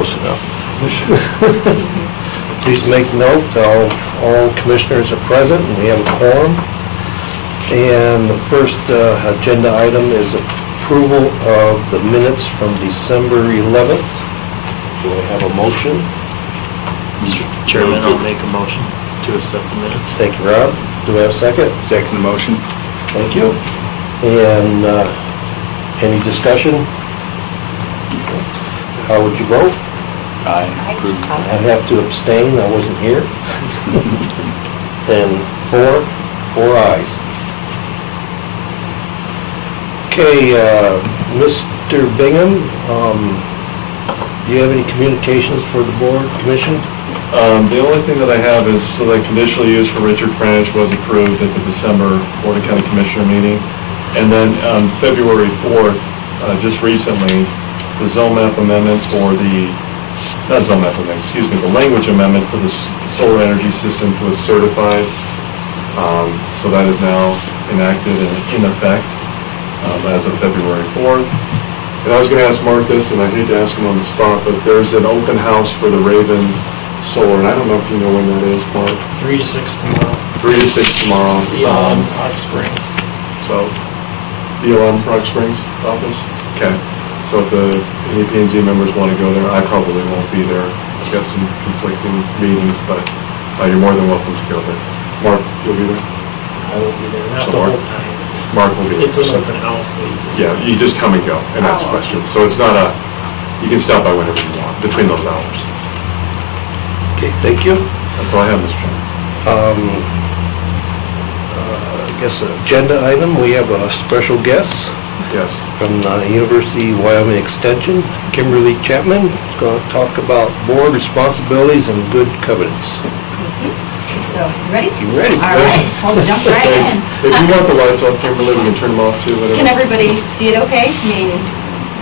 close enough. Please make note, all commissioners are present and we have a quorum. And the first agenda item is approval of the minutes from December 11th. Do I have a motion? Mr. Chairman, I'll make a motion to accept the minutes. Thank you, Rob. Do I have a second? Second the motion. Thank you. And any discussion? How would you vote? Aye. I have to abstain, I wasn't here. Then four ayes. Okay, Mr. Bingham, do you have any communications for the board, commission? The only thing that I have is, so the conditional use for Richard French was approved at the December Board of County Commissioner meeting. And then on February 4th, just recently, the zone map amendment for the, not zone map amendment, excuse me, the language amendment for the solar energy system was certified. So that is now enacted and in effect as of February 4th. And I was going to ask Mark this, and I hate to ask him on the spot, but there's an open house for the Raven Solar, and I don't know if you know when that is, Mark. 3 to 6 tomorrow. 3 to 6 tomorrow. Beyond Hot Springs. So, BLM Rock Springs office? Okay. So if any P&Z members want to go there, I probably won't be there. I've got some conflicting meetings, but you're more than welcome to go there. Mark, you'll be there? I will be there, not So the Mark- whole time. Mark will be there. It's an So- open house, so you just... Yeah, you just come and go and ask questions. So it's not you can stop by whenever you want, between those hours. Okay, thank you. That's all I have, Mr. Chairman. I guess agenda item, we have a special guest Yes. from University of Wyoming Extension, Kimberly Chapman. Is going to talk about board responsibilities and good covenants. So, you ready? You ready? All right, we'll jump right Thanks. in. If you want the lights off, Kimberly, we can turn them off too. whatever. Can everybody see it okay? I mean,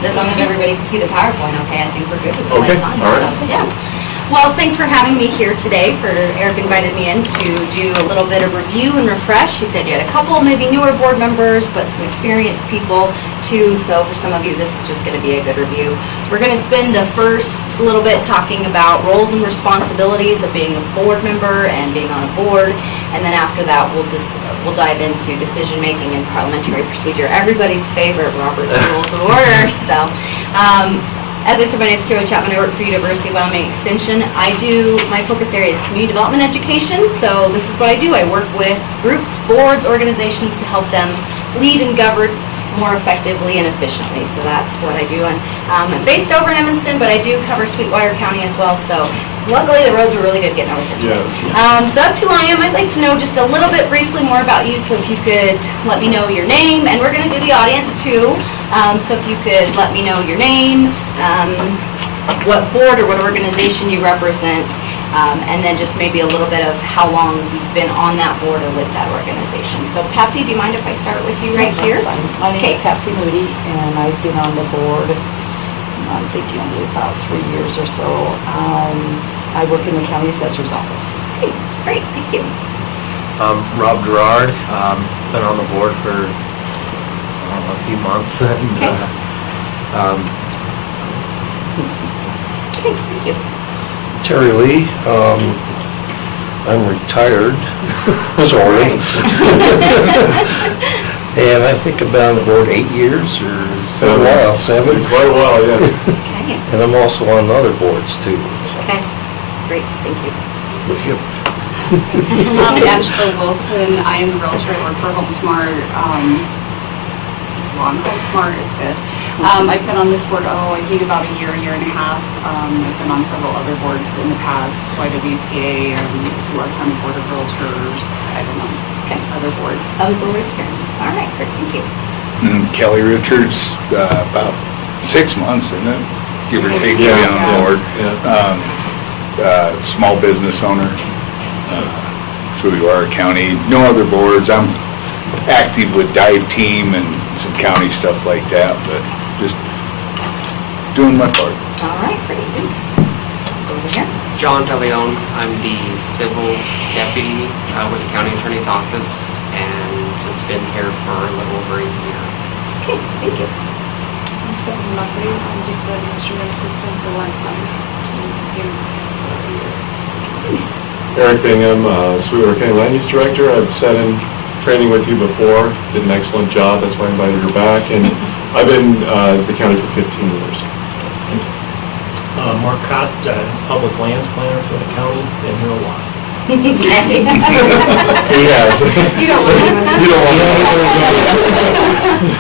as long as everybody can see the PowerPoint okay, I think we're good with the Okay, lights on. all right. So, yeah. Well, thanks for having me here today. Eric invited me in to do a little bit of review and refresh. He said you had a couple maybe newer board members, but some experienced people too. So for some of you, this is just going to be a good review. We're going to spend the first little bit talking about roles and responsibilities of being a board member and being on a board. And then after that, we'll dive into decision making and parliamentary procedure. Everybody's favorite, Robert's Rules of Order. So. As I said, my name is Kimberly Chapman. I work for University of Wyoming Extension. My focus area is community development education. So this is what I do. I work with groups, boards, organizations to help them lead and govern more effectively and efficiently. So that's what I do. And I'm based over in Evanston, but I do cover Sweetwater County as well. So luckily the roads were really good getting over here today. Yeah. So that's who I am. I'd like to know just a little bit briefly more about you. So if you could let me know your name, and we're going to do the audience too. So if you could let me know your name, what board or what organization you represent, and then just maybe a little bit of how long you've been on that board or with that organization. So Patsy, do you mind if I start with you right here? That's fine. My name is Patsy Moody, and I've been on the board, I'm thinking about 3 years or so. I work in the county assessor's office. Okay, great, thank you. Rob Gerard, been on the board for a few months. And, Okay, thank you. Terry Lee, I'm retired, sort of. And I think I've been on the board 8 years or a while, 7. Quite a while, yes. Okay, And I'm also on other boards too. okay, great, thank you. With you. Angela Wilson. I am the realtor. I work for HomeSmart. It's long. HomeSmart is good. I've been on this board, I think about a year and a half. I've been on several other boards in the past, YWCA, Sweetwater County Board of Realtors, I don't know, Okay. other boards. Other board experience. All right, great, thank you. Kelly Richards, about 6 months, isn't it? Give or take, Yeah, on yeah, board. yeah. Small business owner, Sweetwater County. No other boards. I'm active with dive team and some county stuff like that, but just doing my part. All right, great, thanks. Over here. John DeLeon, I'm the civil deputy with the county attorney's office and just been here for a little over a year. Okay, thank you. I'm Stephanie Buckley. I'm just the administrative assistant for Warren County. Eric Bingham, Sweetwater County Land Use Director. I've sat in training with you before, did an excellent job, that's why I invited her back, and I've been the county for 15 years. Mark Cott, public lands planner for the county, been here a while. He has. You don't want him. You don't want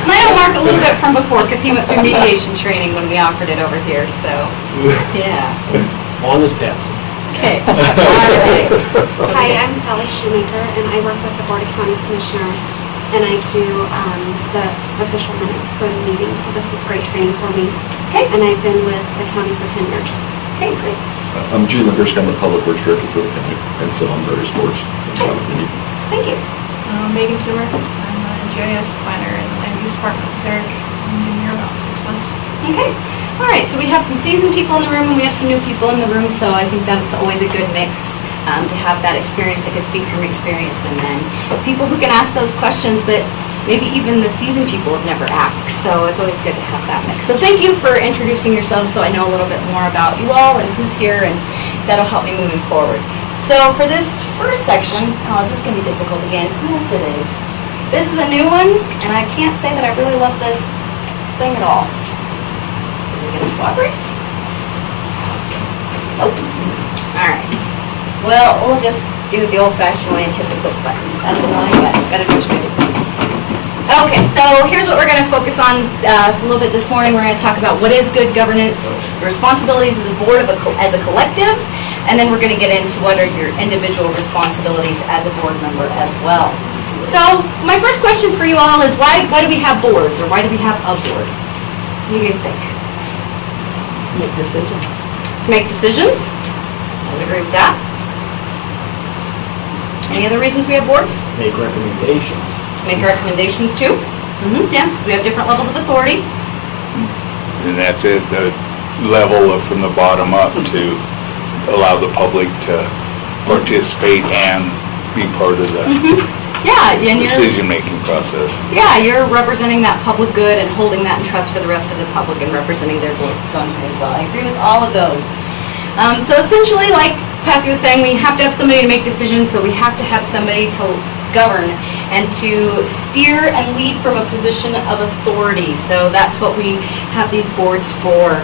I know Mark a little bit from before because he went through mediation training when we offered it over here, so, yeah. On his passing. Okay, all right. Hi, I'm Sally Shoemaker, and I work with the Board of County Commissioners, and I do the official minutes for the meeting, so this is great training for me. Okay. And I've been with the county for 10 years. Okay, great. I'm Gene LaGursk, I'm the Public Works Director for the county, and so on various boards. Thank you. Megan Timmer, I'm a GIS planner in the land use department with Eric. I've been here about 6 months. Okay, all right, so we have some seasoned people in the room and we have some new people in the room, so I think that's always a good mix to have that experience that can speak from experience, and then people who can ask those questions that maybe even the seasoned people have never asked, so it's always good to have that mix. So thank you for introducing yourselves so I know a little bit more about you all and who's here, and that'll help me moving forward. So for this first section, oh, is this going to be difficult again? Yes, it is. This is a new one, and I can't say that I really love this thing at all. Is it going to cooperate? Nope. All right. Well, we'll just do it the old-fashioned way and hit the click button. That's annoying, but gotta do what you gotta do. Okay, so here's what we're going to focus on a little bit this morning. We're going to talk about what is good governance, the responsibilities of the board as a collective, and then we're going to get into what are your individual responsibilities as a board member as well. So my first question for you all is why do we have boards, or why do we have a board? What do you guys think? Make decisions. To make decisions? I would agree with that. Any other reasons we have boards? Make recommendations. Make recommendations too? Yeah, because we have different levels of authority. And that's it, the level of from the bottom up to allow the public to participate and be part of the Yeah, and you're, decision-making process. yeah, you're representing that public good and holding that in trust for the rest of the public and representing their voices on here as well. I agree with all of those. So essentially, like Patsy was saying, we have to have somebody to make decisions, so we have to have somebody to govern and to steer and lead from a position of authority. So that's what we have these boards for.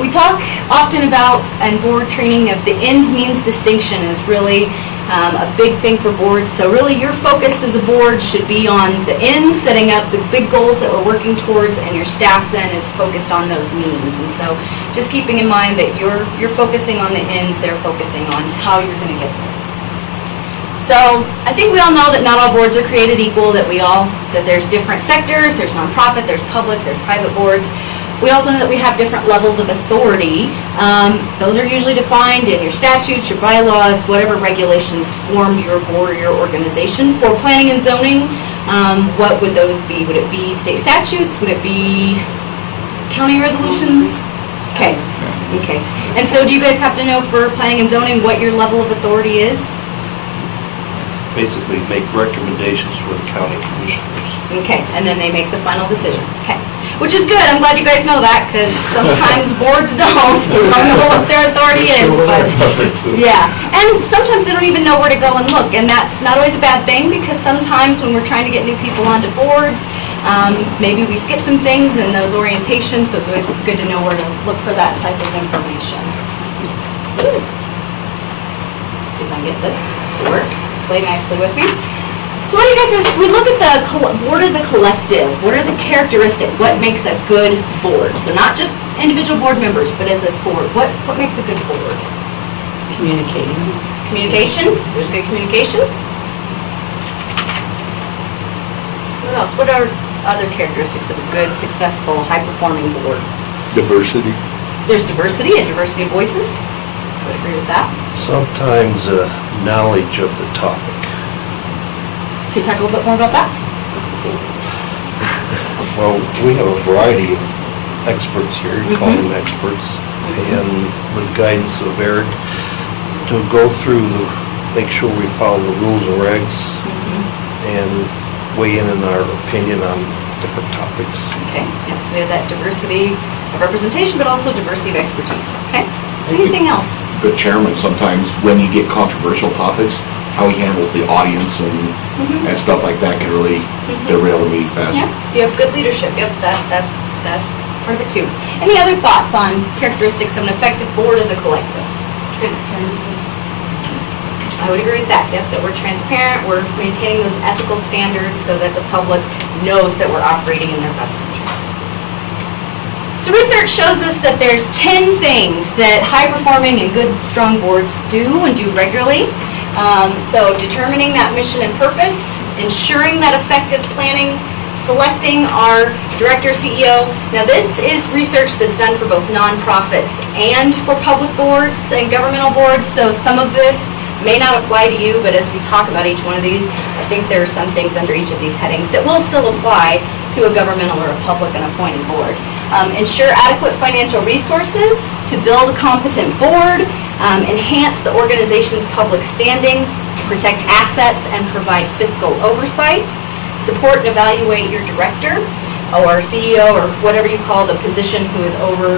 We talk often about, and board training, of the ends means distinction is really a big thing for boards. So really your focus as a board should be on the ends, setting up the big goals that we're working towards, and your staff then is focused on those means. And so just keeping in mind that you're focusing on the ends, they're focusing on how you're going to get there. So I think we all know that not all boards are created equal, that there's different sectors, there's nonprofit, there's public, there's private boards. We also know that we have different levels of authority. Those are usually defined in your statutes, your bylaws, whatever regulations form your board or your organization. For planning and zoning, what would those be? Would it be state statutes? Would it be county resolutions? Okay. Okay. And so do you guys have to know for planning and zoning what your level of authority is? Basically make recommendations for the county commissioners. Okay, and then they make the final decision. Okay, which is good. I'm glad you guys know that, because sometimes boards don't know what their authority is. But yeah, and sometimes they don't even know where to go and look, and that's not always a bad thing, because sometimes when we're trying to get new people onto boards, maybe we skip some things in those orientations, so it's always good to know where to look for that type of information. Let's see if I can get this to work. Play nicely with me. So what do you guys do? We look at the board as a collective. What are the characteristics? What makes a good board? So not just individual board members, but as a board. What makes a good board? Communicating. Communication. There's good communication. What else? What are other characteristics of a good, successful, high-performing board? Diversity. There's diversity, a diversity of voices. I would agree with that. Sometimes knowledge of the topic. Can you talk a little bit more about that? Well, we have a variety of experts here, you call them experts, and with guidance of Eric, to go through make sure we follow the rules and regs, and weigh in our opinion on different topics. Okay, yeah, so we have that diversity of representation, but also diversity of expertise. Okay, anything else? the chairman sometimes, when you get controversial topics, how he handles the audience and stuff like that can really derail the meeting fast. Yeah, you have good leadership. Yep, that's part of it too. Any other thoughts on characteristics of an effective board as a collective? Transparency. I would agree with that. Yep, that we're transparent, we're maintaining those ethical standards so that the public knows that we're operating in their best interests. So research shows us that there's 10 things that high-performing and good, strong boards do and do regularly. So determining that mission and purpose, ensuring that effective planning, selecting our director, CEO. Now this is research that's done for both nonprofits and for public boards and governmental boards, so some of this may not apply to you, but as we talk about each one of these, I think there are some things under each of these headings that will still apply to a governmental or a public and appointed board. Ensure adequate financial resources to build a competent board, enhance the organization's public standing, protect assets and provide fiscal oversight, support and evaluate your director or CEO or whatever you call the position who is over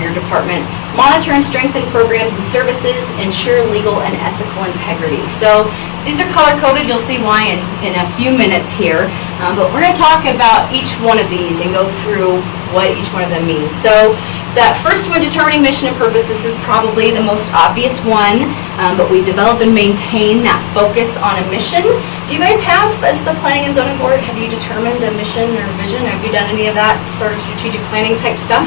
your department, monitor and strengthen programs and services, ensure legal and ethical integrity. So these are color-coded. You'll see why in a few minutes here. But we're going to talk about each one of these and go through what each one of them means. So that first one, determining mission and purpose, this is probably the most obvious one, but we develop and maintain that focus on a mission. Do you guys have, as the Planning and Zoning Board, have you determined a mission or vision? Have you done any of that sort of strategic planning type stuff?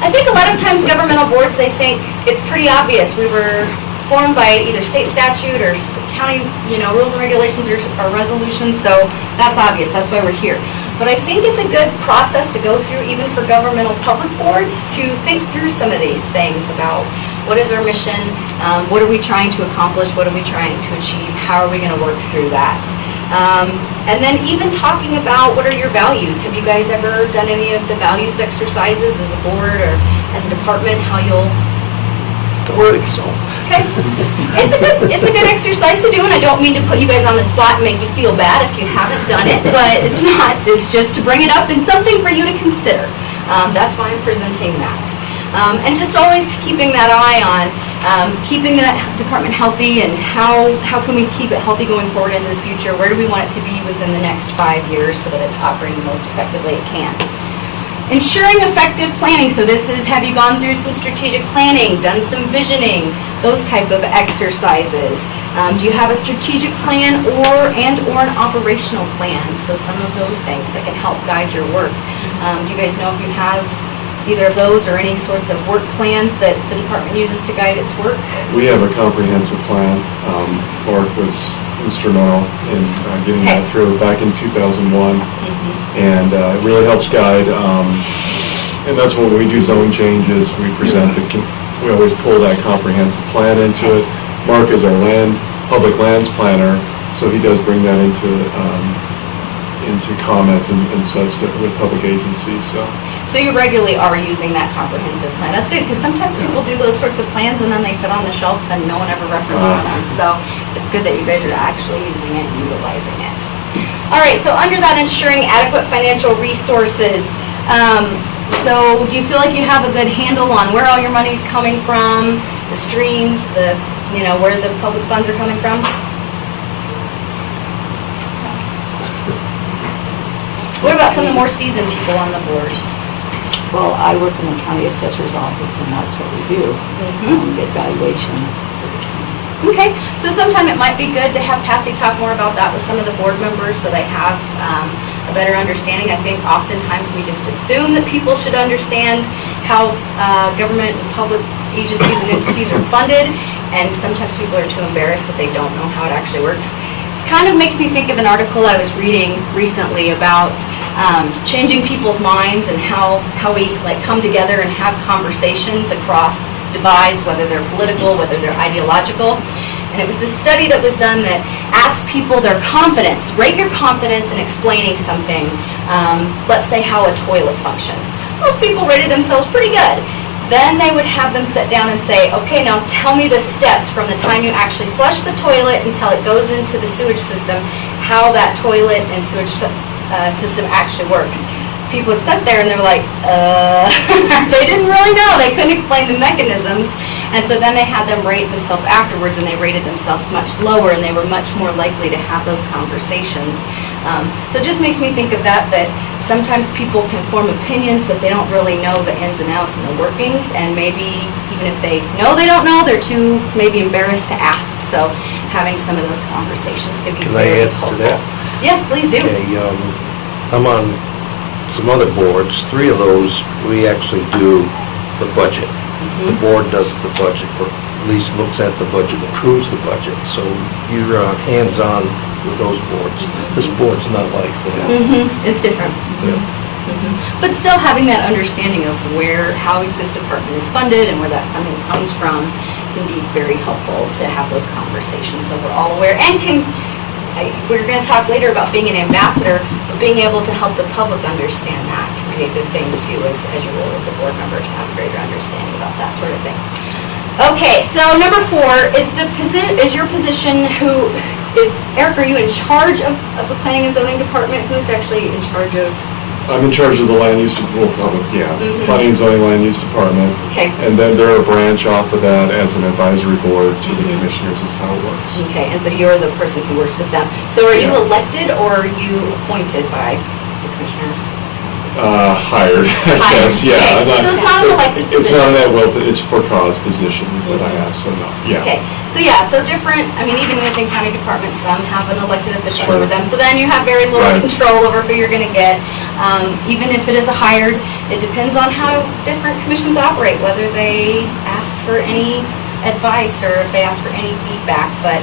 I think a lot of times governmental boards, they think it's pretty obvious. We were formed by either state statute or county, rules and regulations or resolutions, so that's obvious. That's why we're here. But I think it's a good process to go through, even for governmental public boards, to think through some of these things about what is our mission, what are we trying to accomplish, what are we trying to achieve, how are we going to work through that. And then even talking about what are your values. Have you guys ever done any of the values exercises as a board or as a department, how you'll work? Don't think so. Okay. It's a good exercise to do, and I don't mean to put you guys on the spot and make you feel bad if you haven't done it, but it's not. It's just to bring it up and something for you to consider. That's why I'm presenting that. And just always keeping that eye on keeping that department healthy and how can we keep it healthy going forward into the future? Where do we want it to be within the next 5 years so that it's operating the most effectively it can? Ensuring effective planning. So this is, have you gone through some strategic planning, done some visioning, those type of exercises? Do you have a strategic plan or an operational plan? So some of those things that can help guide your work. Do you guys know if you have either of those or any sorts of work plans that the department uses to guide its work? We have a comprehensive plan. Mark was instrumental in getting that through back in 2001. And it really helps guide, and that's when we do zone changes, we present we always pull that comprehensive plan into it. Mark is our public lands planner, so he does bring that into comments and such that with public agencies. So you regularly are using that comprehensive plan. That's good, because sometimes people do those sorts of plans and then they sit on the shelf and no one ever references them. So it's good that you guys are actually using it and utilizing it. All right, so under that, ensuring adequate financial resources. So do you feel like you have a good handle on where all your money's coming from, the streams, where the public funds are coming from? What about some of the more seasoned people on the board? Well, I work in the county assessor's office, and that's what we do, get valuation. Okay, so sometime it might be good to have Patsy talk more about that with some of the board members so they have a better understanding. I think oftentimes we just assume that people should understand how government and public agencies and entities are funded, and sometimes people are too embarrassed that they don't know how it actually works. It kind of makes me think of an article I was reading recently about changing people's minds and how we come together and have conversations across divides, whether they're political, whether they're ideological. And it was this study that was done that asked people their confidence, rate your confidence in explaining something, let's say how a toilet functions. Most people rated themselves pretty good. Then they would have them sit down and say, okay, now tell me the steps from the time you actually flush the toilet until it goes into the sewage system, how that toilet and sewage system actually works. People would sit there and they were like, they didn't really know. They couldn't explain the mechanisms. And so then they had them rate themselves afterwards, and they rated themselves much lower, and they were much more likely to have those conversations. So it just makes me think of that sometimes people can form opinions, but they don't really know the ins and outs and the workings, and maybe even if they know they don't know, they're too maybe embarrassed to ask. So having some of those conversations could be Can I very add to helpful. that? Yes, please do. Okay, I'm on some other boards. 3 of those, we actually do the budget. The board does the budget, or at least looks at the budget, approves the budget. So you're hands-on with those boards. This board's not like that. It's different. Yeah. But still having that understanding of how this department is funded and where that funding comes from can be very helpful to have those conversations, so we're all aware. And we're going to talk later about being an ambassador, but being able to help the public understand that can be a good thing too, as your role as a board member, to have a greater understanding about that sort of thing. Okay, so number 4 is your position. Eric, are you in charge of the planning and zoning department? Who's actually in charge of? I'm in charge of the land use, planning and zoning land use department. Okay. And then they're a branch off of that as an advisory board to the commissioners is how it works. Okay, and so you're the person who works with them. So are you Yeah. elected or are you appointed by the commissioners? Hired, I guess, yeah. Okay. I'm not- So it's not an elected It's position? not an at-will, but it's for cause position that I have, so no, yeah. Okay, so different, even within county departments, some have an elected official Sure. over them, so then you have very little Right. control over who you're gonna get. Even if it is a hired, it depends on how different commissions operate, whether they ask for any advice or if they ask for any feedback, but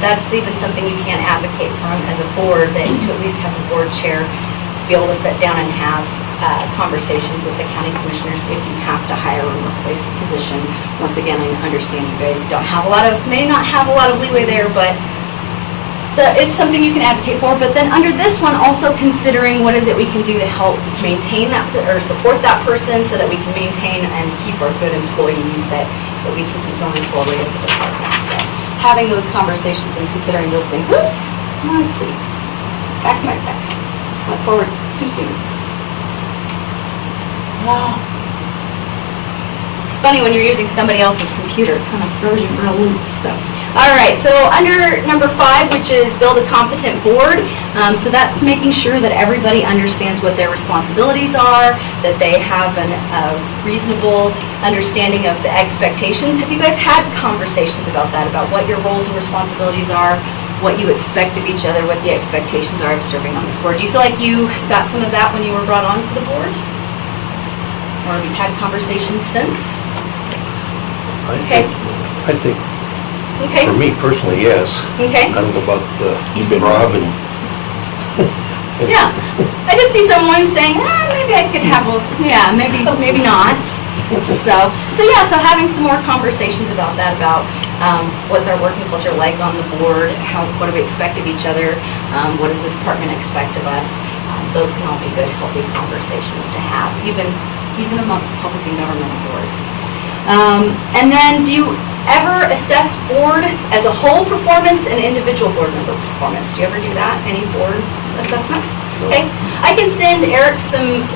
that's even something you can advocate from as a board, that to at least have a board chair be able to sit down and have conversations with the county commissioners if you have to hire or replace a position. Once again, I understand you guys may not have a lot of leeway there, but so it's something you can advocate for. But then under this one, also considering what is it we can do to help maintain that or support that person so that we can maintain and keep our good employees that we can keep going forward as a department. So having those conversations and considering those things. Oops, let's see. Back. Went forward too soon. It's funny when you're using somebody else's computer, it kind of throws you for a loop. So, all right, so under number 5, which is build a competent board, so that's making sure that everybody understands what their responsibilities are, that they have a reasonable understanding of the expectations. Have you guys had conversations about that, about what your roles and responsibilities are, what you expect of each other, what the expectations are of serving on this board? Do you feel like you got some of that when you were brought onto the board? Or have you had conversations since? Okay. I think, Okay. for me personally, yes. Okay. I don't know about You've been Rob and... Yeah. I did see someone saying, maybe I could have maybe not. So having some more conversations about that, about what's our working culture like on the board, what do we expect of each other, what does the department expect of us? Those can all be good, healthy conversations to have, even amongst public and governmental boards. And then, do you ever assess board as a whole performance and individual board member performance? Do you ever do that? Any board assessments? Okay. I can send Eric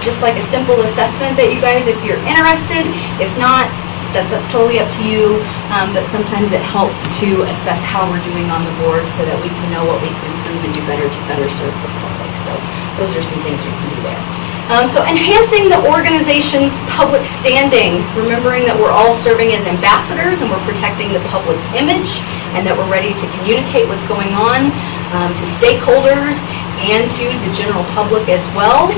just like a simple assessment that you guys, if you're interested. If not, that's totally up to you. But sometimes it helps to assess how we're doing on the board so that we can know what we can improve and do better to better serve the public. So those are some things we can do there. So enhancing the organization's public standing, remembering that we're all serving as ambassadors and we're protecting the public image, and that we're ready to communicate what's going on to stakeholders and to the general public as well,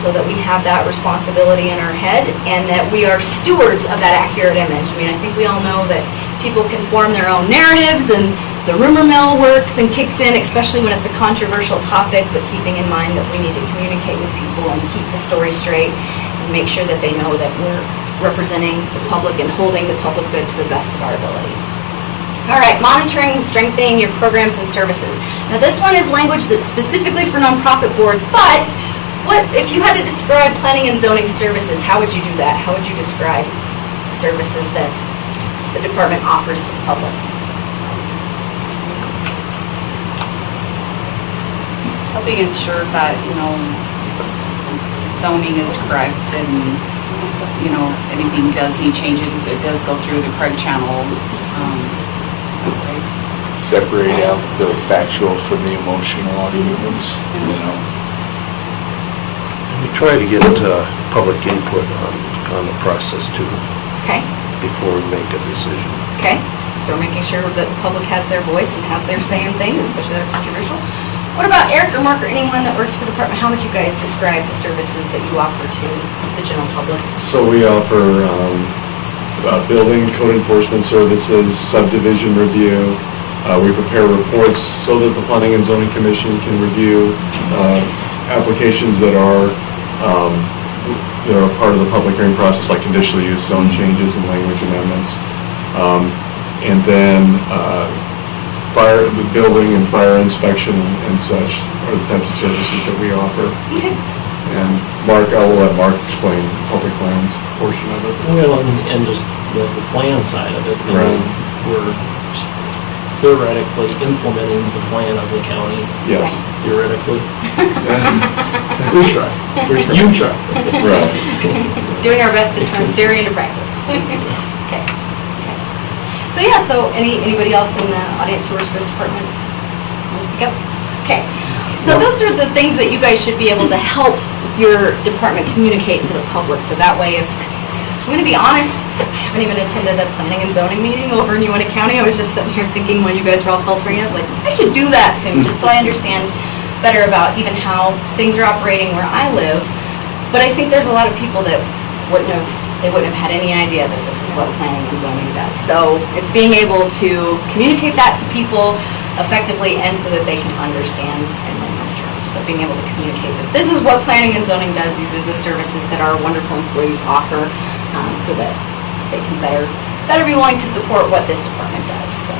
so that we have that responsibility in our head and that we are stewards of that accurate image. I think we all know that people can form their own narratives and the rumor mill works and kicks in, especially when it's a controversial topic, but keeping in mind that we need to communicate with people and keep the story straight and make sure that they know that we're representing the public and holding the public good to the best of our ability. All right, monitoring and strengthening your programs and services. Now this one is language that's specifically for nonprofit boards, but what if you had to describe planning and zoning services, how would you do that? How would you describe services that the department offers to the public? Helping ensure that, zoning is correct and anything does need changes, it does go through the correct channels. That way. Separate out the factual from the emotional arguments, We try to get public input on the process too, Okay, before we make a decision. okay. So we're making sure that the public has their voice and has their say in things, especially that are controversial. What about Eric or Mark or anyone that works for the department? How would you guys describe the services that you offer to the general public? So we offer building code enforcement services, subdivision review. We prepare reports so that the Planning and Zoning Commission can review applications that are part of the public hearing process, like conditional use zone changes and language amendments. And then fire, the building and fire inspection and such are the types of services that we offer. Okay. And Mark, I will let Mark explain the public lands portion of it. Well, and just the plan side of it. Right. And we're theoretically implementing the plan of the county. Yes. Theoretically. We try. You try. Right. Doing our best to turn theory into practice. Okay. So yeah, so anybody else in the audience who works for this department? Want to speak up? Okay. So those are the things that you guys should be able to help your department communicate to the public. So that way, if I'm going to be honest, I haven't even attended a planning and zoning meeting over in Uinta County. I was just sitting here thinking when you guys were all filtering, I was like, I should do that soon, just so I understand better about even how things are operating where I live. But I think there's a lot of people that wouldn't have had any idea that this is what planning and zoning does. So it's being able to communicate that to people effectively and so that they can understand in layman's terms. So being able to communicate that this is what planning and zoning does, these are the services that our wonderful employees offer, so that they can better be willing to support what this department does. So,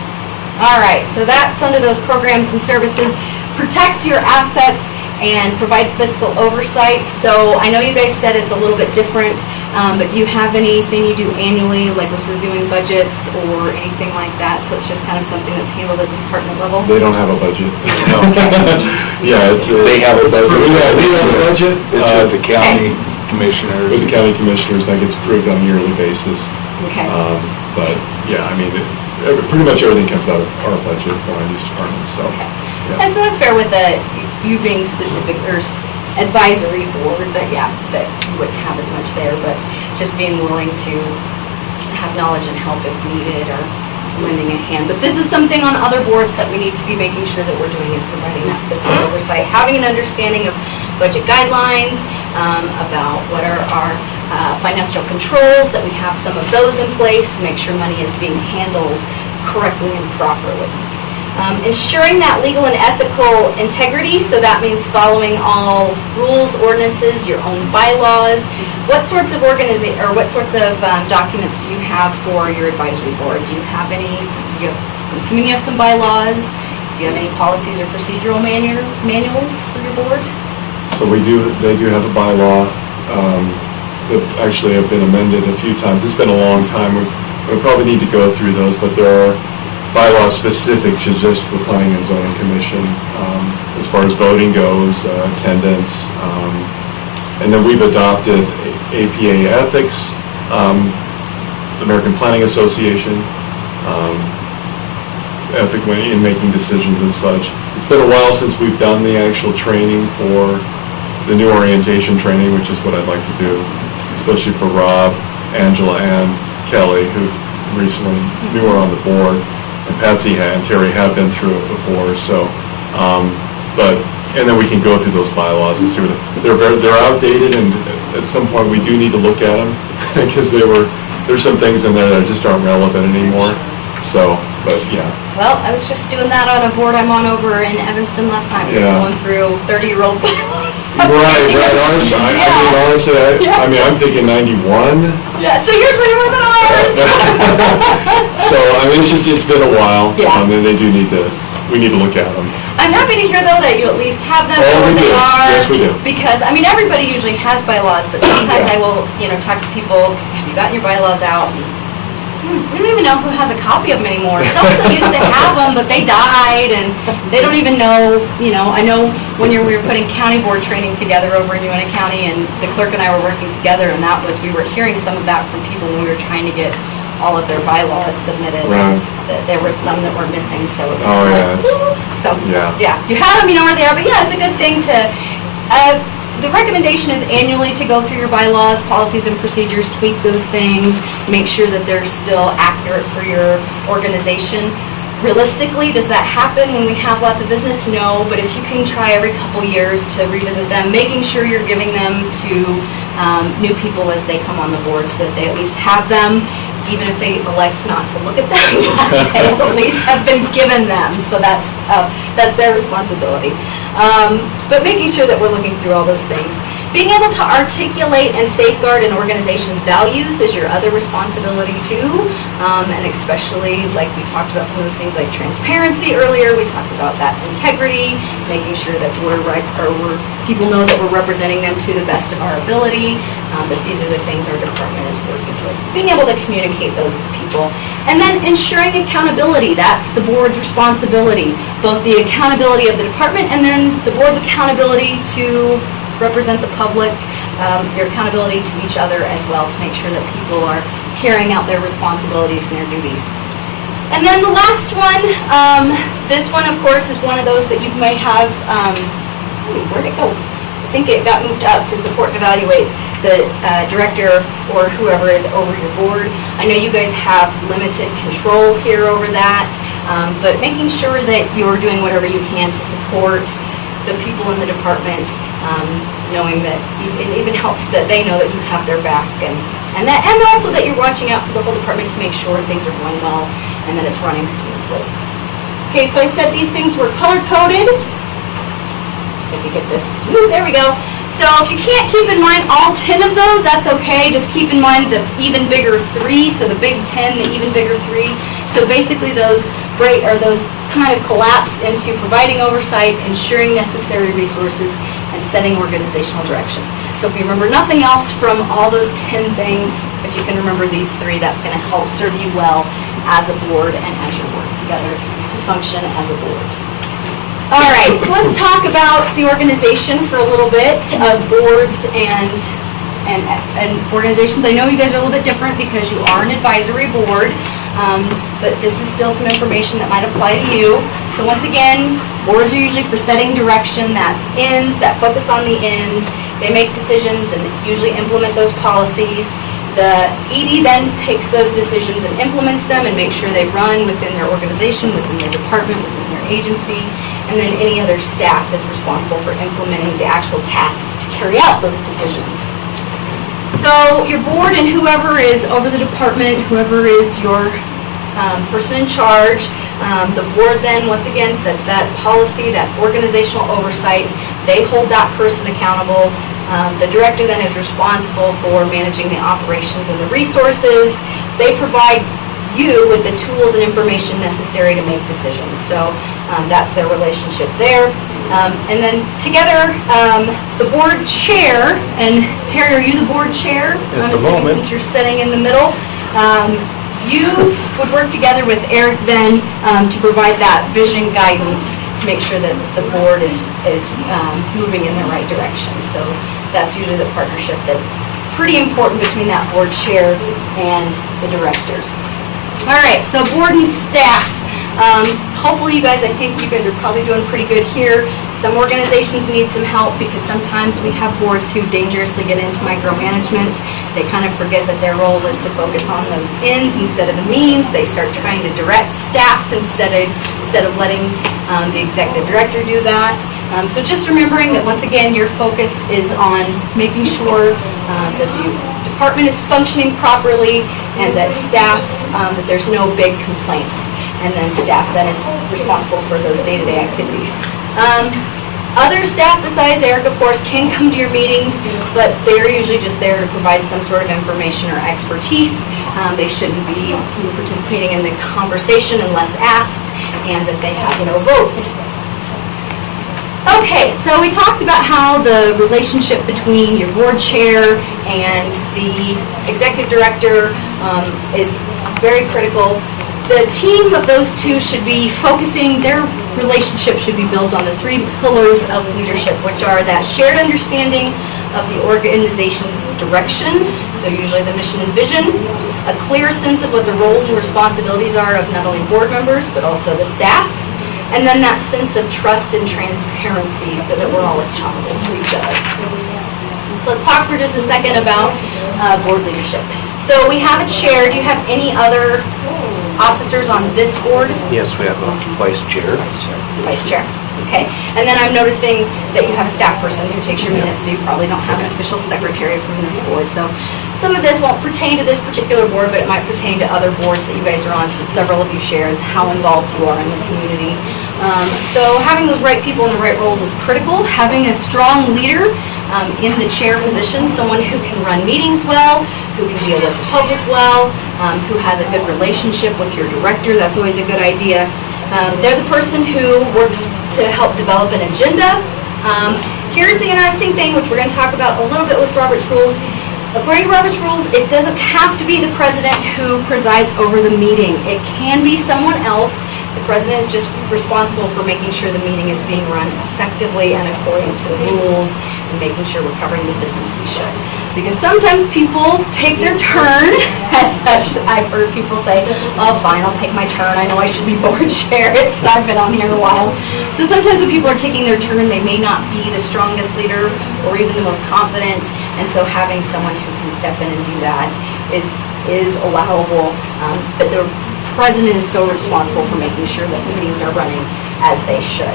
all right, so that's under those programs and services. Protect your assets and provide fiscal oversight. So I know you guys said it's a little bit different, but do you have anything you do annually, like with reviewing budgets or anything like that? So it's just kind of something that's handled at the department level? They don't have a budget. Yeah, They have a budget. We have a budget. It's with the county commissioners. With the county commissioners, that gets approved on a yearly basis. Okay. But yeah, I mean, pretty much everything comes out of our budget, the land use department, so. yeah. And so that's fair with you being specific, or advisory board, that you wouldn't have as much there, but just being willing to have knowledge and help if needed, or lending a hand. But this is something on other boards that we need to be making sure that we're doing, is providing that fiscal oversight, having an understanding of budget guidelines, about what are our financial controls, that we have some of those in place to make sure money is being handled correctly and properly. Ensuring that legal and ethical integrity, so that means following all rules, ordinances, your own bylaws. What sorts of documents do you have for your advisory board? Do you have any, I'm assuming you have some bylaws. Do you have any policies or procedural manuals for your board? So they do have a bylaw that actually have been amended a few times. It's been a long time. We probably need to go through those, but there are bylaws specific to just the Planning and Zoning Commission, as far as voting goes, attendance, and then we've adopted APA ethics, the American Planning Association, ethic in making decisions and such. It's been a while since we've done the actual training for the new orientation training, which is what I'd like to do, especially for Rob, Angela, and Kelly, who recently newer on the board. And Patsy and Terry have been through it before, so, and then we can go through those bylaws and see what, they're outdated, and at some point we do need to look at them, because there's some things in there that just aren't relevant anymore, so, but yeah. Well, I was just doing that on a board I'm on over in Evanston last time. We were Yeah. going through 30-year-old bylaws. Right, honestly, I mean, I'm thinking 91. Yeah, so yours were newer than ours. So, I mean, it's been a while, Yeah. and we need to look at them. I'm happy to hear, though, that you at least have them, Oh, know what we they do. are. Yes, we do. Because, I mean, everybody usually has bylaws, but sometimes Yeah. I will, talk to people, have you gotten your bylaws out? And we don't even know who has a copy of them anymore. So-and-so used to have them, but they died, and they don't even know, I know one year we were putting county board training together over in Uena County, and the clerk and I were working together, and we were hearing some of that from people when we were trying to get all of their bylaws submitted. Right. There were some that were missing, so it's Oh, kind yeah, of, it's- so, yeah. yeah, you have them, you know where they are, but yeah, it's a good thing to, the recommendation is annually to go through your bylaws, policies and procedures, tweak those things, make sure that they're still accurate for your organization. Realistically, does that happen when we have lots of business? No, but if you can try every couple years to revisit them, making sure you're giving them to new people as they come on the board so that they at least have them, even if they elect not to look at them, they at least have been given them. So that's their responsibility. But making sure that we're looking through all those things. Being able to articulate and safeguard an organization's values is your other responsibility too. And especially, like we talked about some of those things like transparency earlier, we talked about that integrity, making sure that people know that we're representing them to the best of our ability, that these are the things our department is working towards. Being able to communicate those to people. And then ensuring accountability, that's the board's responsibility, both the accountability of the department and then the board's accountability to represent the public, your accountability to each other as well to make sure that people are carrying out their responsibilities and their duties. And then the last one, this one of course is one of those that you may have, where'd it go? I think it got moved up to support and evaluate the director or whoever is over your board. I know you guys have limited control here over that, but making sure that you're doing whatever you can to support the people in the department, knowing that it even helps that they know that you have their back, and also that you're watching out for the whole department to make sure things are going well and that it's running smoothly. Okay, so I said these things were color-coded. If you get this, there we go. So if you can't keep in mind all 10 of those, that's okay. Just keep in mind the even bigger 3, so the big 10, the even bigger 3. So basically those kind of collapse into providing oversight, ensuring necessary resources, and setting organizational direction. So if you remember nothing else from all those 10 things, if you can remember these 3, that's going to help serve you well as a board and as you work together to function as a board. All right, so let's talk about the organization for a little bit of boards and organizations. I know you guys are a little bit different because you are an advisory board. But this is still some information that might apply to you. So once again, boards are usually for setting direction, that focus on the ends. They make decisions and usually implement those policies. The ED then takes those decisions and implements them and makes sure they run within their organization, within their department, within their agency. And then any other staff is responsible for implementing the actual tasks to carry out those decisions. So your board and whoever is over the department, whoever is your person in charge, the board then once again sets that policy, that organizational oversight. They hold that person accountable. The director then is responsible for managing the operations and the resources. They provide you with the tools and information necessary to make decisions. So that's their relationship there. And then together, the board chair, and Terry, are you the board chair? At I'm the assuming moment. since you're sitting in the middle. You would work together with Eric then to provide that vision guidance to make sure that the board is moving in the right direction. So that's usually the partnership that's pretty important between that board chair and the director. All right, so board and staff. Hopefully I think you guys are probably doing pretty good here. Some organizations need some help because sometimes we have boards who dangerously get into micromanagement. They kind of forget that their role is to focus on those ends instead of the means. They start trying to direct staff instead of letting the executive director do that. So just remembering that once again your focus is on making sure that the department is functioning properly and that staff, that there's no big complaints. And then staff then is responsible for those day-to-day activities. Other staff besides Eric, of course, can come to your meetings, but they're usually just there to provide some sort of information or expertise. They shouldn't be participating in the conversation unless asked, and that they have no vote. Okay, so we talked about how the relationship between your board chair and the executive director is very critical. The team of those two should be focusing, their relationship should be built on the 3 pillars of leadership, which are that shared understanding of the organization's direction, so usually the mission and vision, a clear sense of what the roles and responsibilities are of not only board members, but also the staff, and then that sense of trust and transparency so that we're all accountable to each other. So let's talk for just a second about board leadership. So we have a chair. Do you have any other officers on this board? Yes, we have a vice chair. Vice chair. Okay. And then I'm noticing that you have a staff person who takes your minutes, so you probably don't have an official secretary from this board. So some of this won't pertain to this particular board, but it might pertain to other boards that you guys are on, since several of you shared how involved you are in the community. So having those right people in the right roles is critical. Having a strong leader in the chair position, someone who can run meetings well, who can deal with the public well, who has a good relationship with your director, that's always a good idea. They're the person who works to help develop an agenda. Here's the interesting thing, which we're going to talk about a little bit with Robert's Rules. According to Robert's Rules, it doesn't have to be the president who presides over the meeting. It can be someone else. The president is just responsible for making sure the meeting is being run effectively and according to the rules, and making sure we're covering the business we should. Because sometimes people take their turn, as such. I've heard people say, oh, fine, I'll take my turn. I know I should be board chair. I've been on here a while. So sometimes when people are taking their turn, they may not be the strongest leader or even the most confident. And so having someone who can step in and do that is allowable. But the president is still responsible for making sure that meetings are running as they should.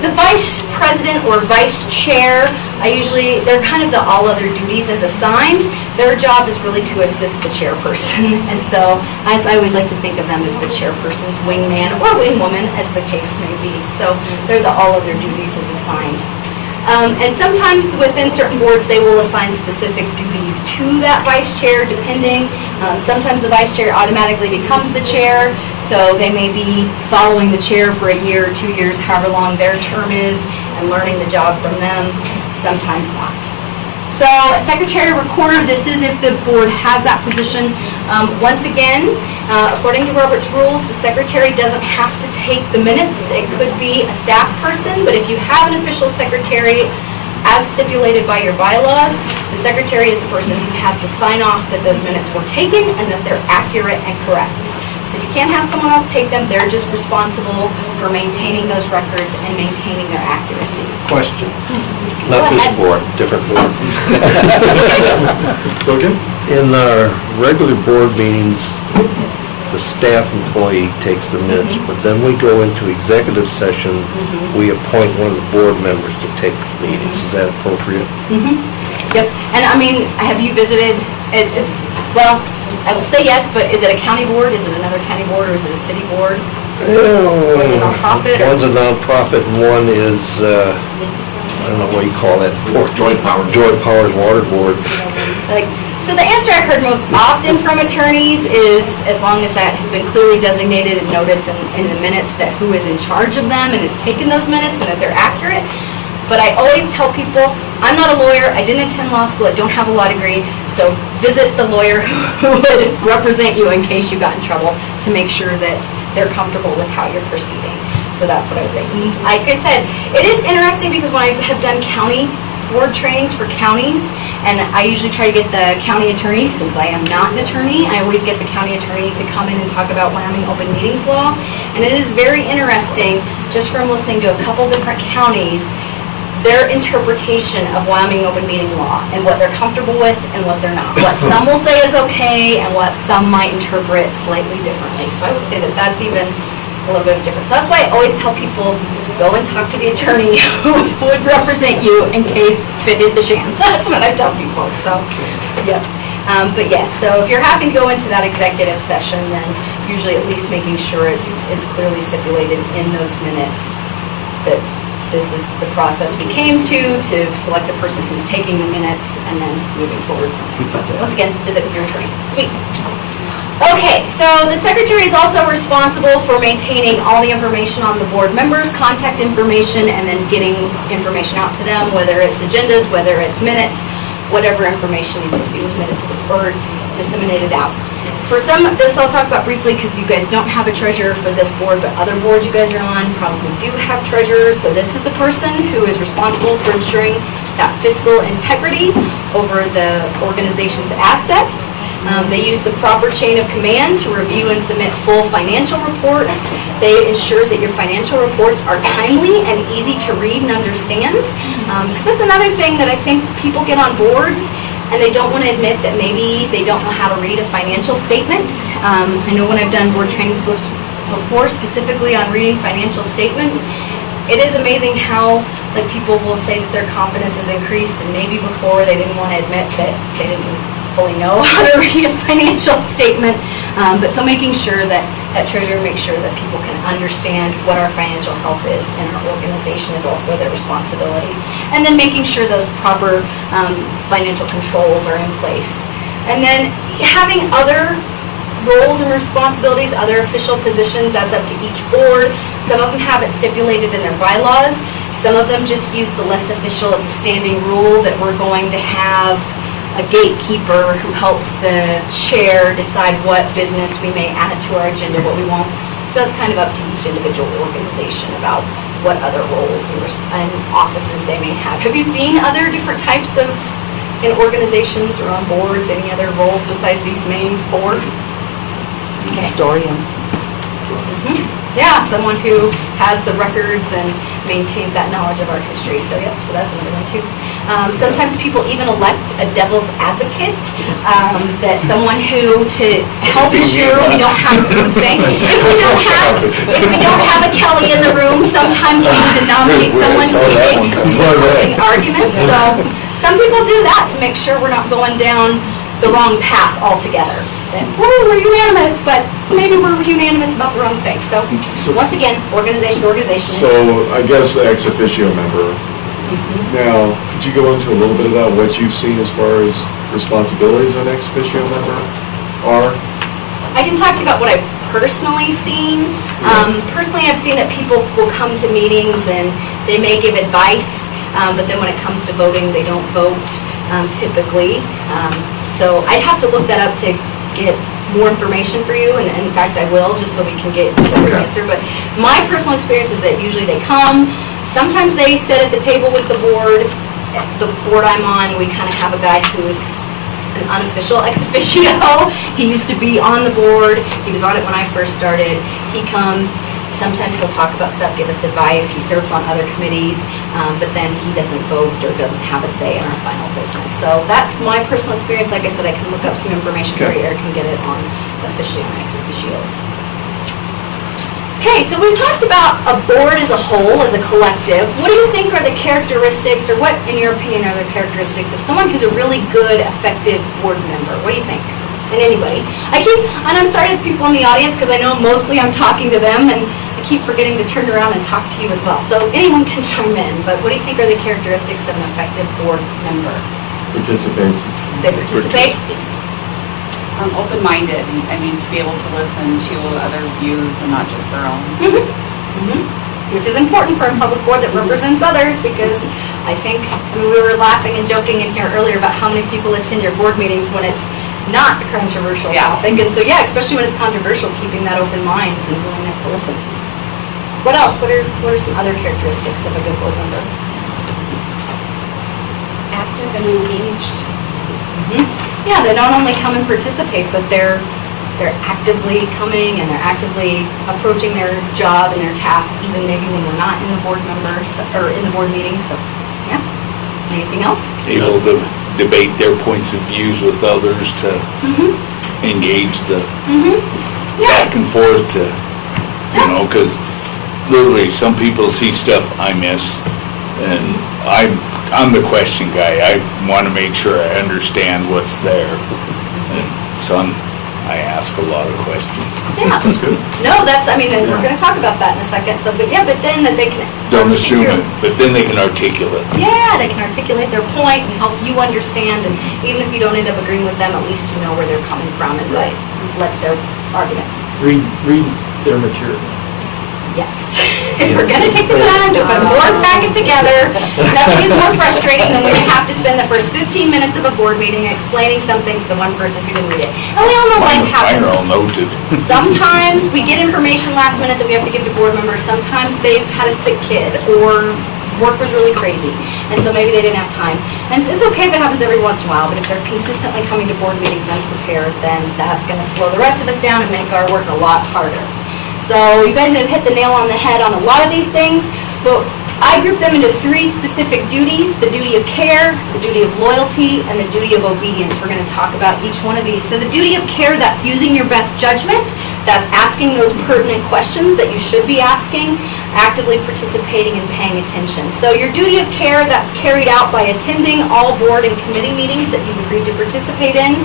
The vice president or vice chair, they're kind of the all other duties as assigned. Their job is really to assist the chairperson. And so I always like to think of them as the chairperson's wingman or wingwoman, as the case may be. So they're the all other duties as assigned. And sometimes within certain boards, they will assign specific duties to that vice chair, depending. Sometimes the vice chair automatically becomes the chair, so they may be following the chair for a year or 2 years, however long their term is, and learning the job from them. Sometimes not. So secretary recorder, this is if the board has that position. Once again, according to Robert's Rules, the secretary doesn't have to take the minutes. It could be a staff person, but if you have an official secretary, as stipulated by your bylaws, the secretary is the person who has to sign off that those minutes were taken and that they're accurate and correct. So you can't have someone else take them. They're just responsible for maintaining those records and maintaining their accuracy. Question. Not this board, different board. It's okay? In our regular board meetings, the staff employee takes the minutes, but then we go into executive session, we appoint one of the board members to take the meetings. Is that appropriate? Yep. And I mean, have you visited, well, I will say yes, but is it a county board? Is it another county board, or is it a city board? Or is it a nonprofit? One's a nonprofit and one is, I don't know what you call that. Joint Powers. Joint Powers Water Board. So the answer I've heard most often from attorneys is, as long as that has been clearly designated and noted in the minutes, that who is in charge of them and has taken those minutes and that they're accurate. But I always tell people, I'm not a lawyer, I didn't attend law school, I don't have a law degree, so visit the lawyer who would represent you in case you got in trouble, to make sure that they're comfortable with how you're proceeding. So that's what I would say. Like I said, it is interesting because when I have done county board trainings for counties, and I usually try to get the county attorney, since I am not an attorney, I always get the county attorney to come in and talk about Wyoming open meetings law. And it is very interesting, just from listening to a couple different counties, their interpretation of Wyoming open meeting law and what they're comfortable with and what they're not. What some will say is okay and what some might interpret slightly differently. So I would say that that's even a little bit of a difference. So that's why I always tell people, go and talk to the attorney who would represent you in case fit hit the sham. That's what I tell people. So, yeah. But yes, so if you're having to go into that executive session, then usually at least making sure it's clearly stipulated in those minutes that this is the process we came to select the person who's taking the minutes and then moving forward from there. Once again, visit with your attorney. Sweet. Okay, so the secretary is also responsible for maintaining all the information on the board members, contact information, and then getting information out to them, whether it's agendas, whether it's minutes, whatever information needs to be submitted to the board, disseminated out. For some, this I'll talk about briefly because you guys don't have a treasurer for this board, but other boards you guys are on probably do have treasurers. So this is the person who is responsible for ensuring that fiscal integrity over the organization's assets. They use the proper chain of command to review and submit full financial reports. They ensure that your financial reports are timely and easy to read and understand. Because that's another thing that I think people get on boards and they don't want to admit that maybe they don't know how to read a financial statement. I know when I've done board trainings before, specifically on reading financial statements, it is amazing how like people will say that their confidence is increased and maybe before they didn't want to admit that they didn't fully know how to read a financial statement. But so making sure that treasurer makes sure that people can understand what our financial health is in our organization is also their responsibility. And then making sure those proper financial controls are in place. And then having other roles and responsibilities, other official positions, that's up to each board. Some of them have it stipulated in their bylaws. Some of them just use the less official, it's a standing rule that we're going to have a gatekeeper who helps the chair decide what business we may add to our agenda, what we won't. So that's kind of up to each individual organization about what other roles and offices they may have. Have you seen other different types of, in organizations or on boards, any other roles besides these main four? Historian. Yeah, someone who has the records and maintains that knowledge of our history. So yep, so that's another one too. Sometimes people even elect a devil's advocate, that someone who to help ensure we don't have if we don't have a Kelly in the room, sometimes we need to nominate someone to take opposing arguments. So some people do that to make sure we're not going down the wrong path altogether. We're unanimous, but maybe we're unanimous about the wrong thing. So once again, organization. So I guess the ex officio member. Now, could you go into a little bit about what you've seen as far as responsibilities of an ex officio member are? I can talk to you about what I've personally seen. Personally, I've seen that people will come to meetings and they may give advice, but then when it comes to voting, they don't vote typically. So I'd have to look that up to get more information for you, and in fact I will, just so we can get a better answer. But my personal experience is that usually they come, sometimes they sit at the table with the board. The board I'm on, we kind of have a guy who is an unofficial ex officio. He used to be on the board, he was on it when I first started. He comes, sometimes he'll talk about stuff, give us advice, he serves on other committees, but then he doesn't vote or doesn't have a say in our final business. So that's my personal experience. Like I said, I can look up some information for you, Eric can get it on officially on ex officios. Okay, so we've talked about a board as a whole, as a collective. What do you think are the characteristics, or what, in your opinion, are the characteristics of someone who's a really good, effective board member? What do you think? And anybody? And I'm sorry to people in the audience, because I know mostly I'm talking to them, and I keep forgetting to turn around and talk to you as well. So anyone can chime in, but what do you think are the characteristics of an effective board member? Participates. They participate? Open-minded, I mean, to be able to listen to other views and not just their own. Which is important for a public board that represents others, because I think, we were laughing and joking in here earlier about how many people attend your board meetings when it's not a controversial topic. And so, especially when it's controversial, keeping that open mind and willingness to listen. What else? What are some other characteristics of a good board member? Active and engaged. Yeah, they don't only come and participate, but they're actively coming and they're actively approaching their job and their task, even maybe when we're not in the board members or in the board meeting. So, yeah. Anything else? Able to debate their points of views with others, to engage the back and forth, to because literally some people see stuff I miss, and I'm the question guy. I want to make sure I understand what's there, and so I ask a lot of questions. Yeah. That's good. No, and we're going to talk about that in a second. So, but then that they can. Don't assume it, but then they can articulate. Yeah, they can articulate their point and help you understand, and even if you don't end up agreeing with them, at least you know where they're coming from and lets their argument. Read their material. Yes. If we're gonna take the time to put a board packet together, nothing is more frustrating than when you have to spend the first 15 minutes of a board meeting explaining something to the one person who didn't read it. And we all know life Mine are all happens. noted. Sometimes we get information last minute that we have to give to board members. Sometimes they've had a sick kid or work was really crazy. And so maybe they didn't have time. And it's okay if it happens every once in a while, but if they're consistently coming to board meetings unprepared, then that's gonna slow the rest of us down and make our work a lot harder. So you guys have hit the nail on the head on a lot of these things, but I group them into 3 specific duties: the duty of care, the duty of loyalty, and the duty of obedience. We're going to talk about each one of these. So the duty of care, that's using your best judgment, that's asking those pertinent questions that you should be asking, actively participating and paying attention. So your duty of care, that's carried out by attending all board and committee meetings that you've agreed to participate in,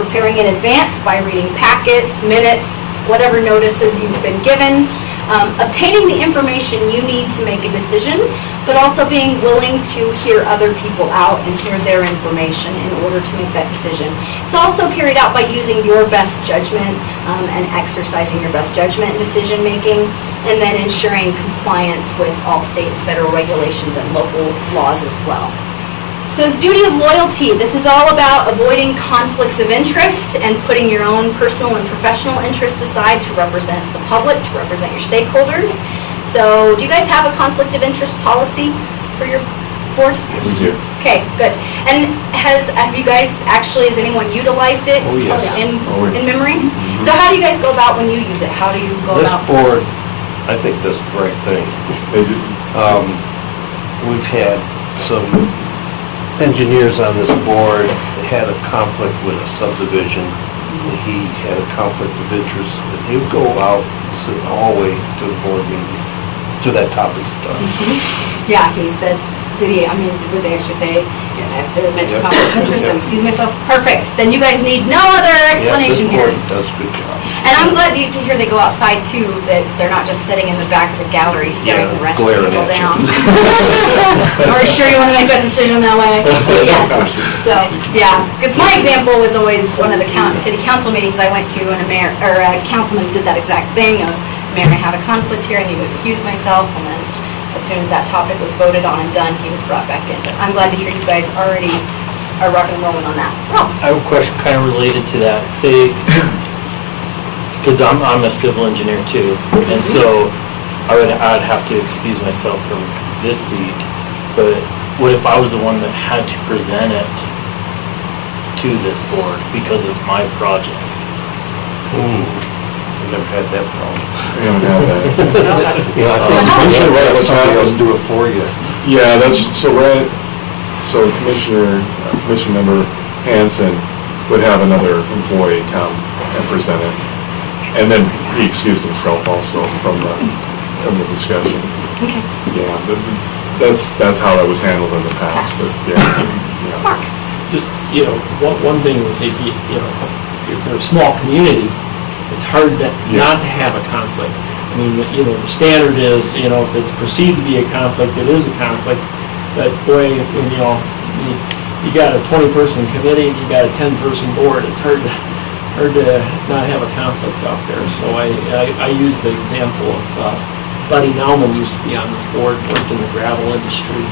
preparing in advance by reading packets, minutes, whatever notices you've been given, obtaining the information you need to make a decision, but also being willing to hear other people out and hear their information in order to make that decision. It's also carried out by using your best judgment and exercising your best judgment in decision making, and then ensuring compliance with all state and federal regulations and local laws as well. So as duty of loyalty, this is all about avoiding conflicts of interest and putting your own personal and professional interests aside to represent the public, to represent your stakeholders. So do you guys have a conflict of interest policy for your board? We do. Okay, good. And have you guys actually, has anyone utilized it Oh, yes. in memory? So how do you guys go about when you use it? How do you go This about? board, I think does the right thing. They do. We've had some engineers on this board that had a conflict with a subdivision. He had a conflict of interest. He would go out, sit in the hallway to the board meeting, to that topic stuff. Yeah, he said, would they actually say, I have to admit to Yep. conflict of interest, Yep. excuse myself? Perfect. Then you guys need no other explanation Yeah, here. this board does a good job. And I'm glad to hear they go outside too, that they're not just sitting in the back of the gallery staring Yeah, the rest of the glaring people at you. down. Are you sure you want to make that decision that way? Yes. So, yeah, because my example was always one of the city council meetings I went to, and a councilman did that exact thing of, Mayor, I have a conflict here, I need to excuse myself, and then as soon as that topic was voted on and done, he was brought back in. But I'm glad to hear you guys already are rocking and rolling on that. Oh, I have a question kind of related to that. Say, because I'm a civil engineer too, and so I'd have to excuse myself from this seat, but what if I was the one that had to present it to this board because it's my project? I've never had that problem. We haven't had that. Yeah, I think you should let somebody else do it for you. Yeah, so Commissioner Member Hanson would have another employee come and present it. And then he excused himself also from the discussion. okay. Yeah, but that's how that was handled in the past, but yeah. Mark. Just, one thing is if if you're a small community, it's hard not to have a conflict. I mean, the standard is, if it's perceived to be a conflict, it is a conflict. But boy, when, you got a 20-person committee, you got a 10-person board, it's hard to not have a conflict out there. So I used the example of Buddy Nauman used to be on this board, worked in the gravel industry.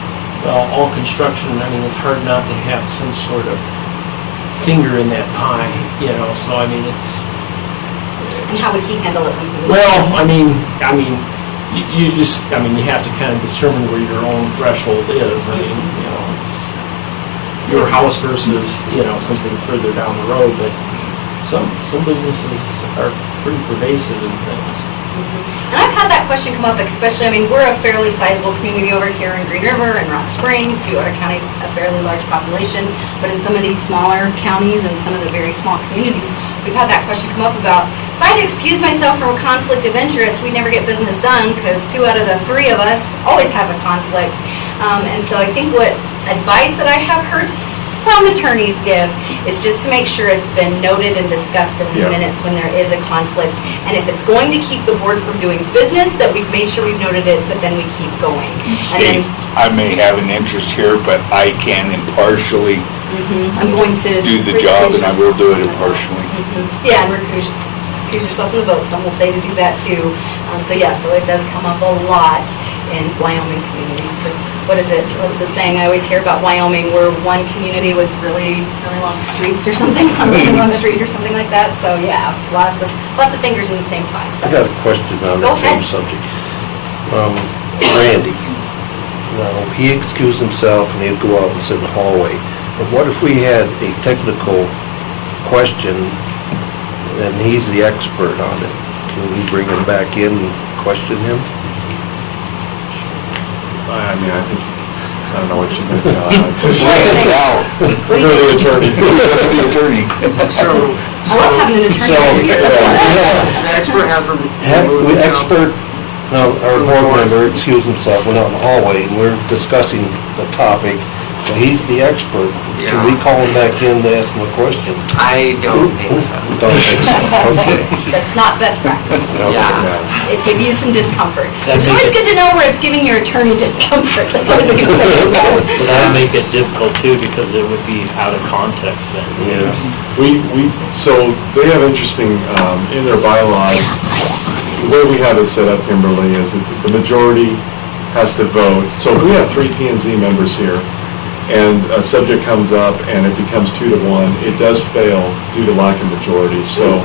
Well, all construction, it's hard not to have some sort of finger in that pie, so it's... And how would he handle it when he was... Well, you have to kind of determine where your own threshold is. It's your house versus, something further down the road, but some businesses are pretty pervasive in things. And I've had that question come up, especially, we're a fairly sizable community over here in Green River and Rock Springs. Sweetwater County's a fairly large population, but in some of these smaller counties and some of the very small communities, we've had that question come up about, if I had to excuse myself from a conflict of interest, we'd never get business done because 2 out of the 3 of us always have a conflict. And so I think what advice that I have heard some attorneys give is just to make sure it's been noted and discussed in the minutes when there is a conflict. And if it's going to keep the board from doing business, that we've made sure we've noted it, but then we keep going. State, I may have an interest here, but I can impartially I'm going to do the job, and I will do it impartially. Yeah, and recuse yourself from the vote. Some will say to do that too. So it does come up a lot in Wyoming communities, because what's the saying I always hear about Wyoming? We're one community with really, really long streets or something, on a really long street or something like that. So yeah, lots of fingers in the same pie. So. I got a question on Go the same ahead. subject. Randy, now, he excused himself and he'd go out and sit in the hallway. But what if we had a technical question and he's the expert on it? Can we bring him back in and question him? I mean, I think, I don't know what you think. What do you The think? attorney. The attorney. I love having an attorney over here. The expert has removed himself. Our board member excused himself, went out in the hallway, and we're discussing the topic. So he's the expert. Can we call him back in to ask him a question? I don't think so. Don't think so. Okay. That's not best practice. Yeah. It gives you some discomfort. That'd It's make always it- good to know where it's giving your attorney discomfort. That's always a good thing. But that would make it difficult too, because it would be out of context then too. So they have interesting, in their bylaws, the way we have it set up, Kimberly, is that the majority has to vote. So if we have 3 P&Z members here, and a subject comes up and it becomes 2 to 1, it does fail due to lack of majority. So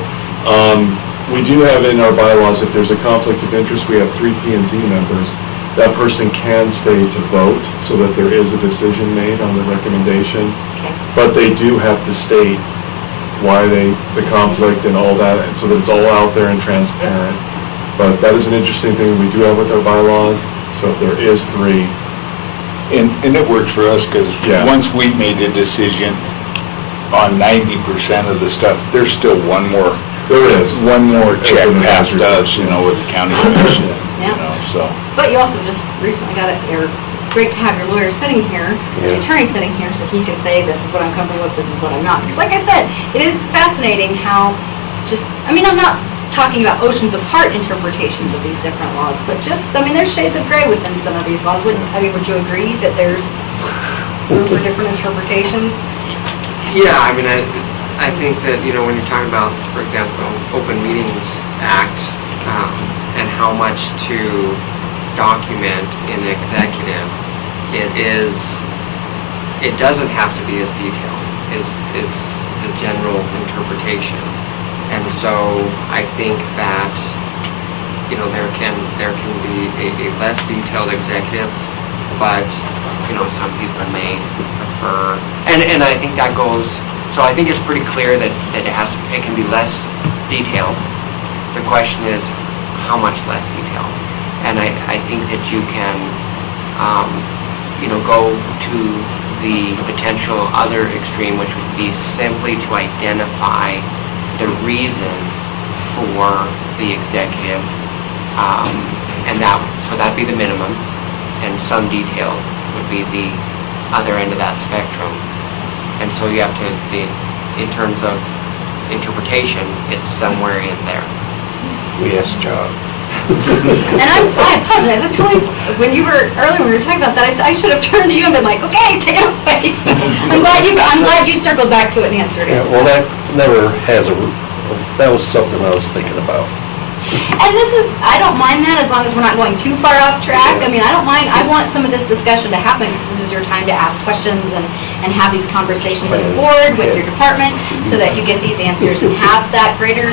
we do have in our bylaws, if there's a conflict of interest, we have 3 P&Z members. That person can stay to vote so that there is a decision made on the recommendation. Okay. But they do have to state why the conflict and all that, and so that it's all out there and transparent. But that is an interesting thing we do have with our bylaws. So if there is 3, And it works for us, because Yeah. once we've made a decision on 90% of the stuff, there's still one more check an past answer. us, with the county commission, Yeah. so. But you also just recently got it's great to have your lawyer sitting here, the Yeah. attorney sitting here, so he can say, this is what I'm comfortable with, this is what I'm not. Because like I said, it is fascinating how I'm not talking about oceans apart interpretations of these different laws, but there's shades of gray within some of these laws. Would you agree that there's room for different interpretations? Yeah, I think that, when you're talking about, for example, Open Meetings Act, and how much to document in executive, it doesn't have to be as detailed, is the general interpretation. And so I think that, there can be a less detailed executive, but, some people may prefer, and I think that goes, so I think it's pretty clear that it can be less detailed. The question is, how much less detailed? And I think that you can, go to the potential other extreme, which would be simply to identify the reason for the executive, and so that'd be the minimum, and some detail would be the other end of that spectrum. And so you have to, in terms of interpretation, it's somewhere in there. We asked John. And I apologize. When we were talking about that, I should have turned to you and been like, okay, take it away. I'm glad you circled back to it and answered it. Yeah, well, that never has that was something I was thinking about. And I don't mind that as long as we're not going too far off track. I don't mind, I want some of this discussion to happen because this is your time to ask questions and have these conversations as a board with your department so that you get these answers and have that greater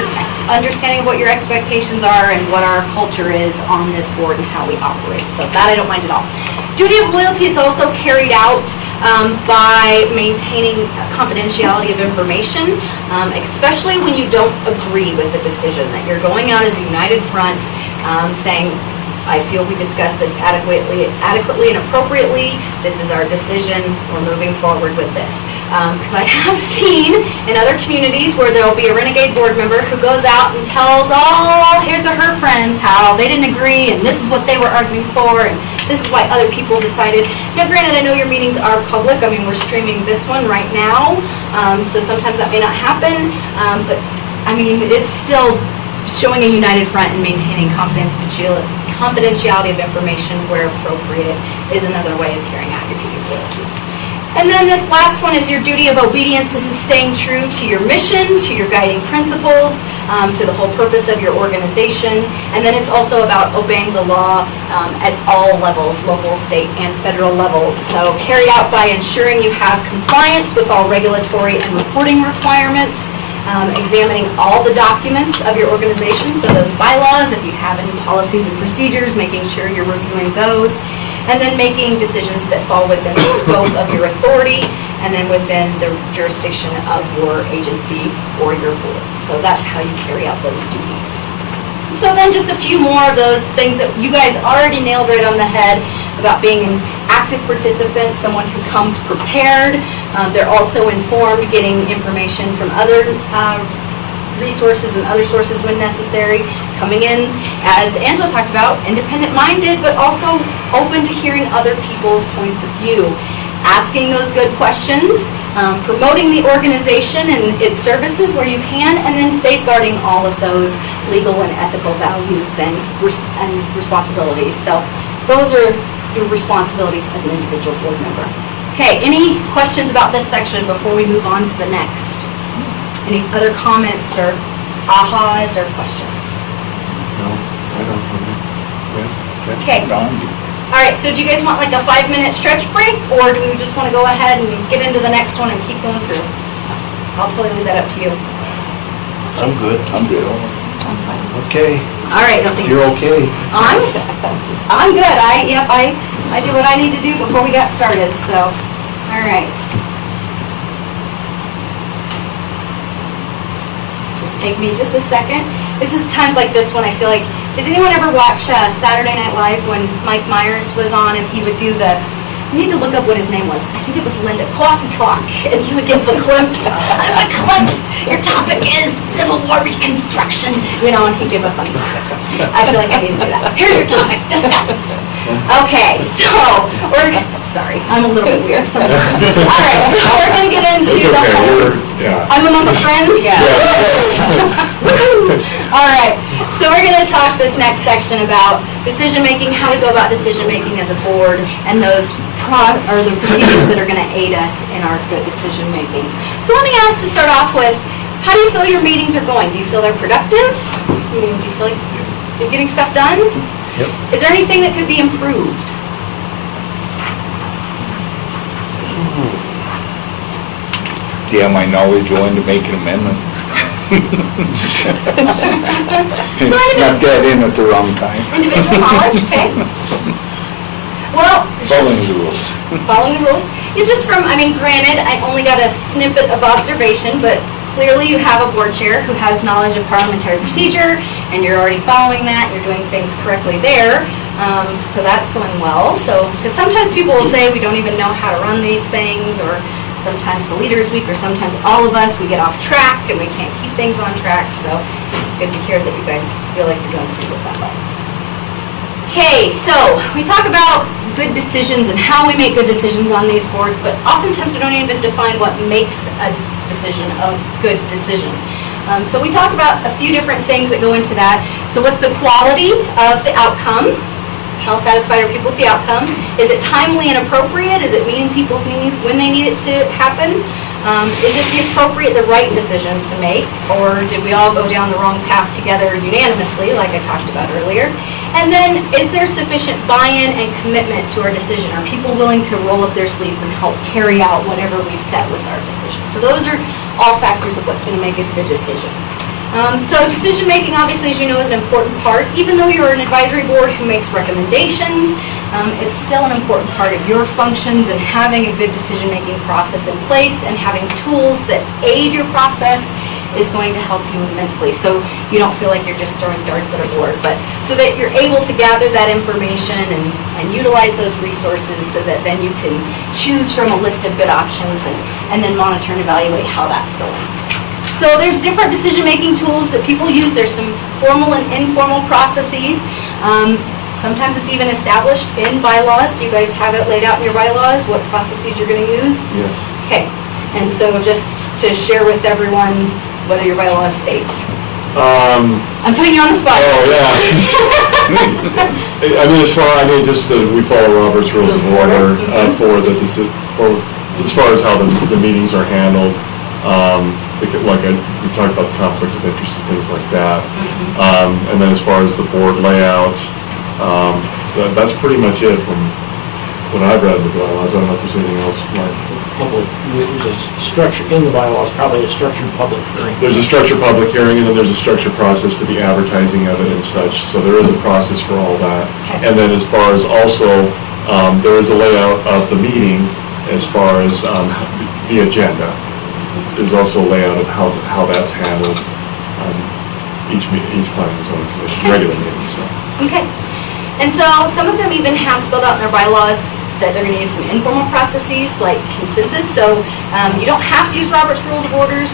understanding of what your expectations are and what our culture is on this board and how we operate. So that I don't mind at all. Duty of loyalty is also carried out by maintaining confidentiality of information, especially when you don't agree with the decision, that you're going out as a united front saying, I feel we discussed this adequately and appropriately. This is our decision. We're moving forward with this. Because I have seen in other communities where there will be a renegade board member who goes out and tells all his or her friends how they didn't agree and this is what they were arguing for and this is why other people decided. Now, granted, I know your meetings are public. We're streaming this one right now, so sometimes that may not happen. But it's still showing a united front and maintaining confidentiality of information where appropriate is another way of carrying out your duty of loyalty. And then this last one is your duty of obedience. This is staying true to your mission, to your guiding principles, to the whole purpose of your organization. And then it's also about obeying the law at all levels, local, state, and federal levels. So carried out by ensuring you have compliance with all regulatory and reporting requirements, examining all the documents of your organization, so those bylaws, if you have any policies and procedures, making sure you're reviewing those, and then making decisions that fall within the scope of your authority and then within the jurisdiction of your agency or your board. So that's how you carry out those duties. So then just a few more of those things that you guys already nailed right on the head about being an active participant, someone who comes prepared. They're also informed, getting information from other resources and other sources when necessary, coming in, as Angela talked about, independent-minded, but also open to hearing other people's points of view, asking those good questions, promoting the organization and its services where you can, and then safeguarding all of those legal and ethical values and responsibilities. So those are your responsibilities as an individual board member. Okay, any questions about this section before we move on to the next? Any other comments or ahas or questions? No, I don't. Yes? Okay. All right, so do you guys want like a 5-minute stretch break, or do we just want to go ahead and get into the next one and keep going through? I'll totally leave that up to you. I'm good. I'm good. Okay, All right, I'll take if you're okay. I'm good. I did what I need to do before we got started, so, all right. Just take me just a second. This is times like this when I feel like, did anyone ever watch Saturday Night Live when Mike Myers was on and he would do the, I need to look up what his name was. I think it was Linda, Coffee Talk, and he would give the clips. The clips, your topic is Civil War Reconstruction, you know, and he'd give a funny topic. So I feel like I need to do that. Here's your topic, discuss. Okay, so sorry, I'm a little bit weird sometimes. All right, so we're going to get into It's okay, I'm amongst friends? Yeah. All right, so we're going to talk this next section about decision-making, how we go about decision-making as a board, and those the procedures that are going to aid us in our good decision-making. So let me ask to start off with, how do you feel your meetings are going? Do you feel they're productive? Do you feel like you're getting stuff done? Yep. Is there anything that could be improved? Yeah, my knowledge willing to make an amendment. Snuck that in at the wrong time. Individual knowledge, okay. Well, Following the rules. following the rules. It's just from, I mean, granted, I only got a snippet of observation, but clearly you have a board chair who has knowledge of parliamentary procedure, and you're already following that, you're doing things correctly there. So that's going well. So, because sometimes people will say we don't even know how to run these things, or sometimes the leader is weak, or sometimes all of us, we get off track and we can't keep things on track. So it's good to hear that you guys feel like you're doing pretty good that way. Okay, so we talk about good decisions and how we make good decisions on these boards, but oftentimes we don't even define what makes a decision a good decision. So we talk about a few different things that go into that. So what's the quality of the outcome? How satisfied are people with the outcome? Is it timely and appropriate? Is it meeting people's needs when they need it to happen? Is it the right decision to make? Or did we all go down the wrong path together unanimously, like I talked about earlier? And then, is there sufficient buy-in and commitment to our decision? Are people willing to roll up their sleeves and help carry out whatever we've set with our decision? So those are all factors of what's going to make a good decision. So decision-making, obviously, as you know, is an important part. Even though you're an advisory board who makes recommendations, it's still an important part of your functions, and having a good decision-making process in place and having tools that aid your process is going to help you immensely. So you don't feel like you're just throwing darts at a board, but so that you're able to gather that information and utilize those resources so that then you can choose from a list of good options and then monitor and evaluate how that's going. So there's different decision-making tools that people use. There's some formal and informal processes. Sometimes it's even established in bylaws. Do you guys have it laid out in your bylaws, what processes you're going to use? Yes. Okay. And so just to share with everyone whether your bylaws states. I'm putting you on the spot. Oh, yeah. I mean, we follow Robert's Rules of Order for as far as how the meetings are handled, we talked about the conflict of interest and things like that. And then as far as the board layout, that's pretty much it from what I've read in the bylaws. I don't know if there's anything else, Mark. There's a structure in the bylaws, probably a structured public hearing. There's a structured public hearing, and then there's a structured process for the advertising of it and such, so there is a process for all that. Okay. And then as far as also, there is a layout of the meeting as far as the agenda. There's also a layout of how that's handled, each planning and zoning commission, regular meeting, so. Okay. And so some of them even have spelled out in their bylaws that they're going to use some informal processes like consensus. So you don't have to use Robert's Rules of Order.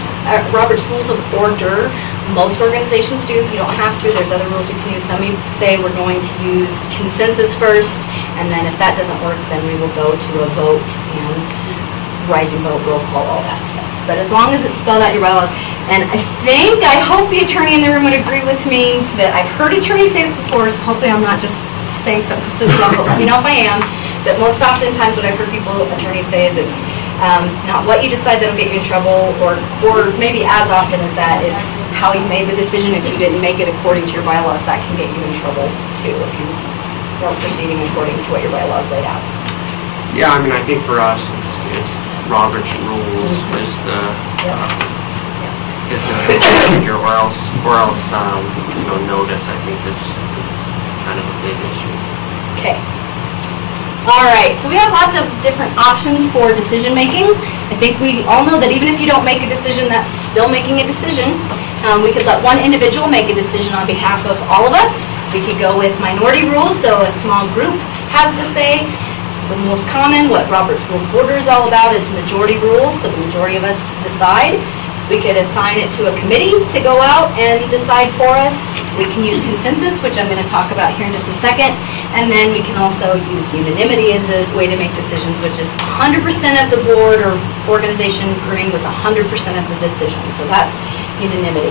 Most organizations do. You don't have to. There's other rules you can use. Some say we're going to use consensus first, and then if that doesn't work, then we will go to a vote and rising vote, roll call, all that stuff. But as long as it's spelled out in your bylaws, and I hope the attorney in the room would agree with me that I've heard attorneys say this before, so hopefully I'm not just saying something completely wrong, but let me know if I am. That most oftentimes what I've heard attorneys say is it's not what you decide that'll get you in trouble, or maybe as often as that, it's how you made the decision. If you didn't make it according to your bylaws, that can get you in trouble too, if you weren't proceeding according to what your bylaws laid out. Yeah, I mean, I think for us, it's Robert's rules is the procedure, or else notice. I think is kind of a big issue. Okay. All right, so we have lots of different options for decision making. I think we all know that even if you don't make a decision, that's still making a decision. We could let one individual make a decision on behalf of all of us. We could go with minority rules, so a small group has the say. The most common, what Robert's Rules of Order is all about, is majority rules, so the majority of us decide. We could assign it to a committee to go out and decide for us. We can use consensus, which I'm going to talk about here in just a second. And then we can also use unanimity as a way to make decisions, which is 100% of the board or organization agreeing with 100% of the decision. So that's unanimity.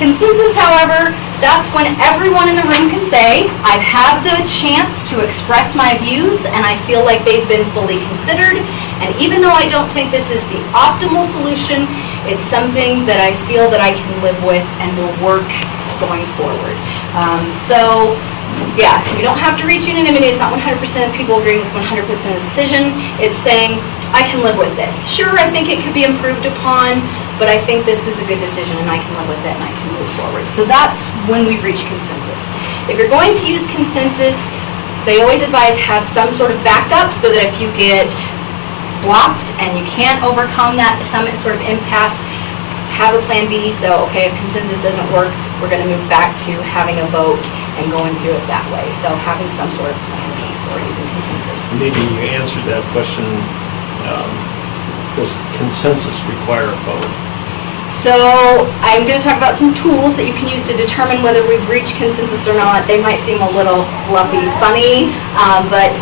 Consensus, however, that's when everyone in the room can say, I've had the chance to express my views and I feel like they've been fully considered. And even though I don't think this is the optimal solution, it's something that I feel that I can live with and will work going forward. So, yeah, you don't have to reach unanimity. It's not 100% of people agreeing with 100% of the decision. It's saying, I can live with this. Sure, I think it could be improved upon, but I think this is a good decision and I can live with it and I can move forward. So that's when we reach consensus. If you're going to use consensus, they always advise have some sort of backup so that if you get blocked and you can't overcome that, some sort of impasse, have a plan B. So, okay, if consensus doesn't work, we're going to move back to having a vote and going through it that way. So having some sort of plan B for using consensus. Maybe you answered that question, does consensus require a vote? So I'm going to talk about some tools that you can use to determine whether we've reached consensus or not. They might seem a little fluffy, funny, but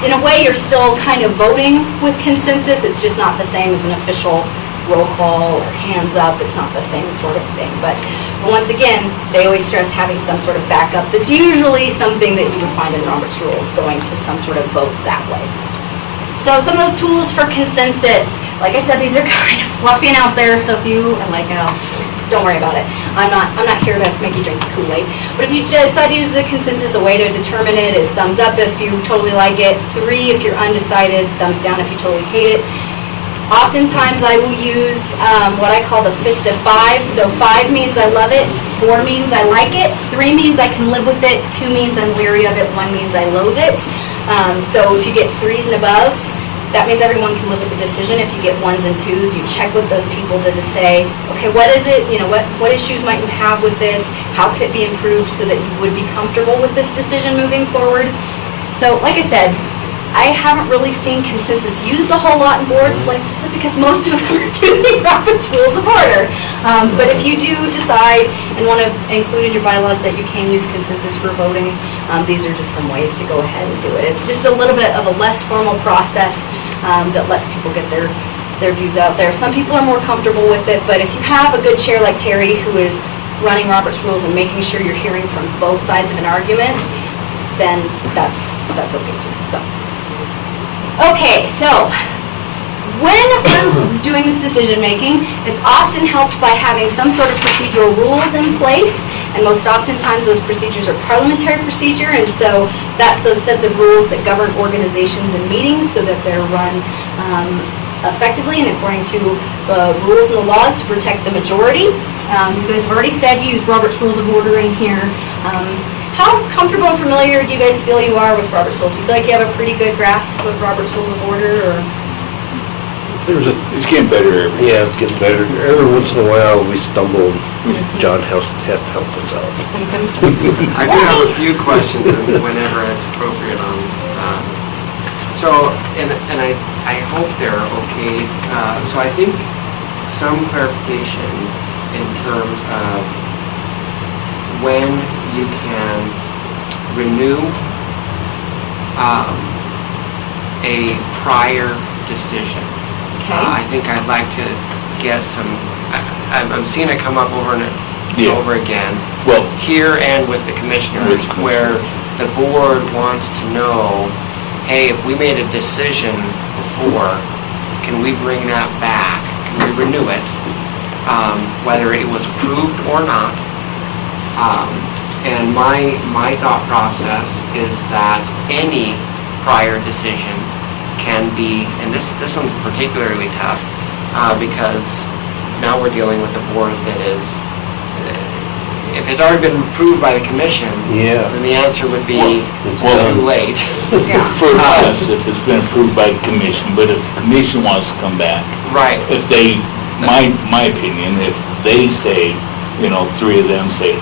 in a way you're still kind of voting with consensus. It's just not the same as an official roll call or hands up. It's not the same sort of thing. But once again, they always stress having some sort of backup. That's usually something that you would find in Robert's Rules, going to some sort of vote that way. So some of those tools for consensus, like I said, these are kind of fluffy and out there, so if you are like, oh, don't worry about it. I'm not here to make you drink the Kool-Aid. But if you decide to use the consensus, a way to determine it is thumbs up if you totally like it, 3 if you're undecided, thumbs down if you totally hate it. Oftentimes I will use what I call the fist of 5. So 5 means I love it, 4 means I like it, 3 means I can live with it, 2 means I'm weary of it, 1 means I loathe it. So if you get 3s and aboves, that means everyone can live with the decision. If you get 1s and 2s, you check with those people to say, okay, what is it, what issues might you have with this? How could it be improved so that you would be comfortable with this decision moving forward? So like I said, I haven't really seen consensus used a whole lot in boards like this because most of them are using Robert's Rules of Order. But if you do decide and want to include in your bylaws that you can use consensus for voting, these are just some ways to go ahead and do it. It's just a little bit of a less formal process that lets people get their views out there. Some people are more comfortable with it, but if you have a good chair like Terry who is running Robert's Rules and making sure you're hearing from both sides of an argument, then that's okay too. So. Okay, so when we're doing this decision-making, it's often helped by having some sort of procedural rules in place, and most oftentimes those procedures are parliamentary procedure, and so that's those sets of rules that govern organizations and meetings so that they're run effectively and according to the rules and the laws to protect the majority. You guys have already said you use Robert's Rules of Order in here. How comfortable and familiar do you guys feel you are with Robert's Rules? Do you feel like you have a pretty good grasp of Robert's Rules of Order, or? It's getting better every Yeah, it's getting better. Every once in a while, we stumble, John has to help us out. I do have a few questions whenever it's appropriate on, so, and I hope they're okay. So I think some clarification in terms of when you can renew a prior decision. I think I'd like to get some, I'm seeing it come up over and over again. Well, here and with the commissioners, where the board wants to know, hey, if we made a decision before, can we bring that back? Can we renew it? Whether it was approved or not. And my thought process is that any prior decision can be, and this one's particularly tough, because now we're dealing with a board that is, if it's already been approved by the commission, then the answer would be too late. for us, if it's been approved by the commission, but if the commission wants to come back, right? If they, my opinion, if they say, three of them say,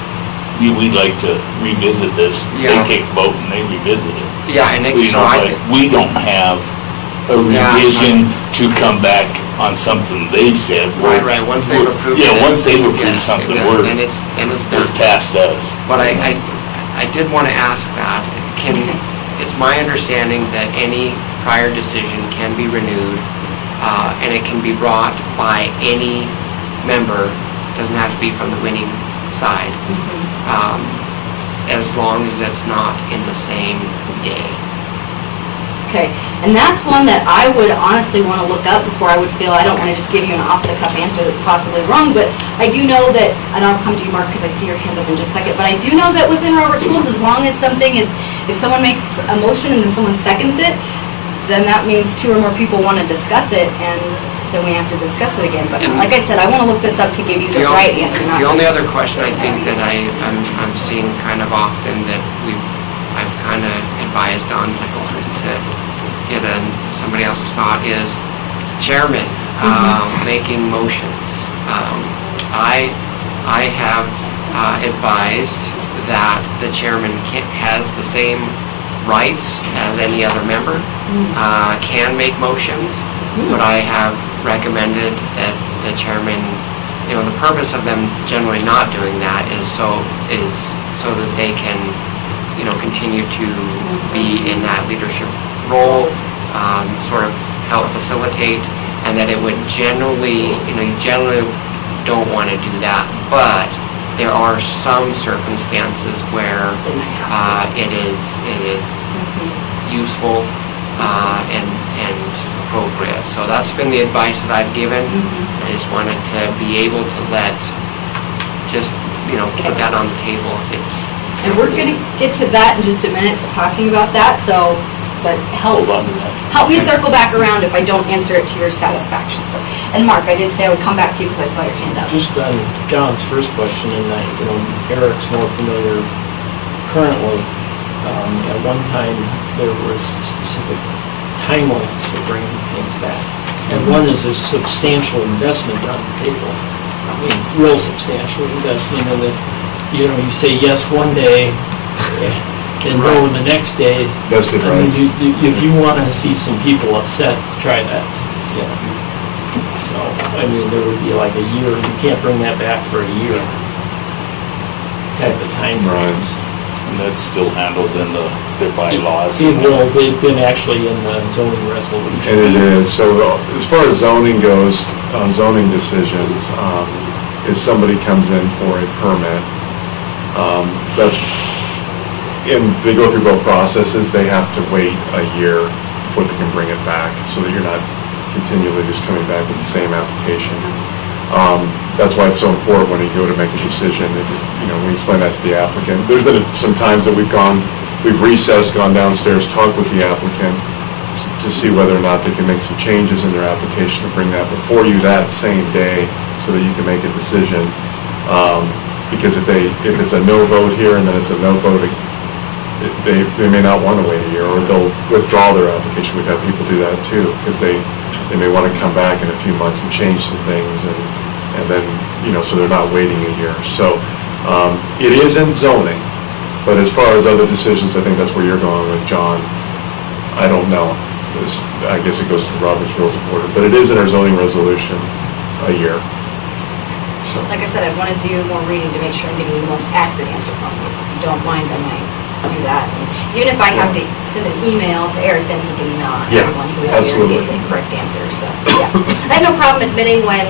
we'd like to revisit this, they take a vote and they revisit it. Yeah, and we don't have a revision to come back on something they've said. Right, once they've approved it. Once they've approved something, and it's done. It's past us. But I did want to ask that, it's my understanding that any prior decision can be renewed, and it can be brought by any member, doesn't have to be from the winning side, as long as it's not in the same day. Okay, and that's one that I would honestly want to look up before I would feel, I don't want to just give you an off-the-cuff answer that's possibly wrong, but I do know that, and I'll come to you, Mark, because I see your hands up in just a second, but I do know that within Robert's Rules, as long as something is, if someone makes a motion and then someone seconds it, then that means two or more people want to discuss it, and then we have to discuss it again. But like I said, I want to look this up to give you the right answer, not the only this. other question I think that I'm seeing kind of often that I've kind of advised on, that I wanted to get somebody else's thought, is chairman making motions. I have advised that the chairman has the same rights as any other member, can make motions, but I have recommended that the chairman, the purpose of them generally not doing that is so that they can, continue to be in that leadership role, sort of help facilitate, and that it would generally, you generally don't want to do that, but there are some circumstances where it is useful and appropriate. So that's been the advice that I've given. I just wanted to be able to put that on the table if it's. And we're going to get to that in just a minute, to talking about that, but help me circle back around if I don't answer it to your satisfaction. So, and Mark, I did say I would come back to you because I saw your hand up. Just on John's first question, and Eric's more familiar currently. At one time, there was specific timelines for bringing things back. And one is a substantial investment on the table. I mean, real substantial investment. And if, you say yes one day and no the next day, Vested I mean, rights. if you want to see some people upset, try that. So, I mean, there would be like a year, you can't bring that back for a year type of time frames. And that's still handled in their bylaws. It will, they've been actually in the zoning resolution. And it is. So as far as zoning goes, on zoning decisions, if somebody comes in for a permit, and they go through both processes, they have to wait a year before they can bring it back, so that you're not continually just coming back with the same application. That's why it's so important when you go to make a decision, that, we explain that to the applicant. There's been some times that we've recessed, gone downstairs, talked with the applicant to see whether or not they can make some changes in their application to bring that before you that same day so that you can make a decision. Because if it's a no vote here and then it's a no vote, they may not want to wait a year, or they'll withdraw their application. We've had people do that too, because they may want to come back in a few months and change some things, and then, so they're not waiting a year. So it is in zoning, but as far as other decisions, I think that's where you're going with, John. I don't know. I guess it goes to the Robert's Rules of Order, but it is in our zoning resolution a year. So. Like I said, I want to do more reading to make sure I'm giving you the most accurate answer possible, so if you don't mind, I might do that. And even if I have to send an email to Eric, then he can email everyone who is here and give you the correct answer, so, yeah. I have no problem admitting when,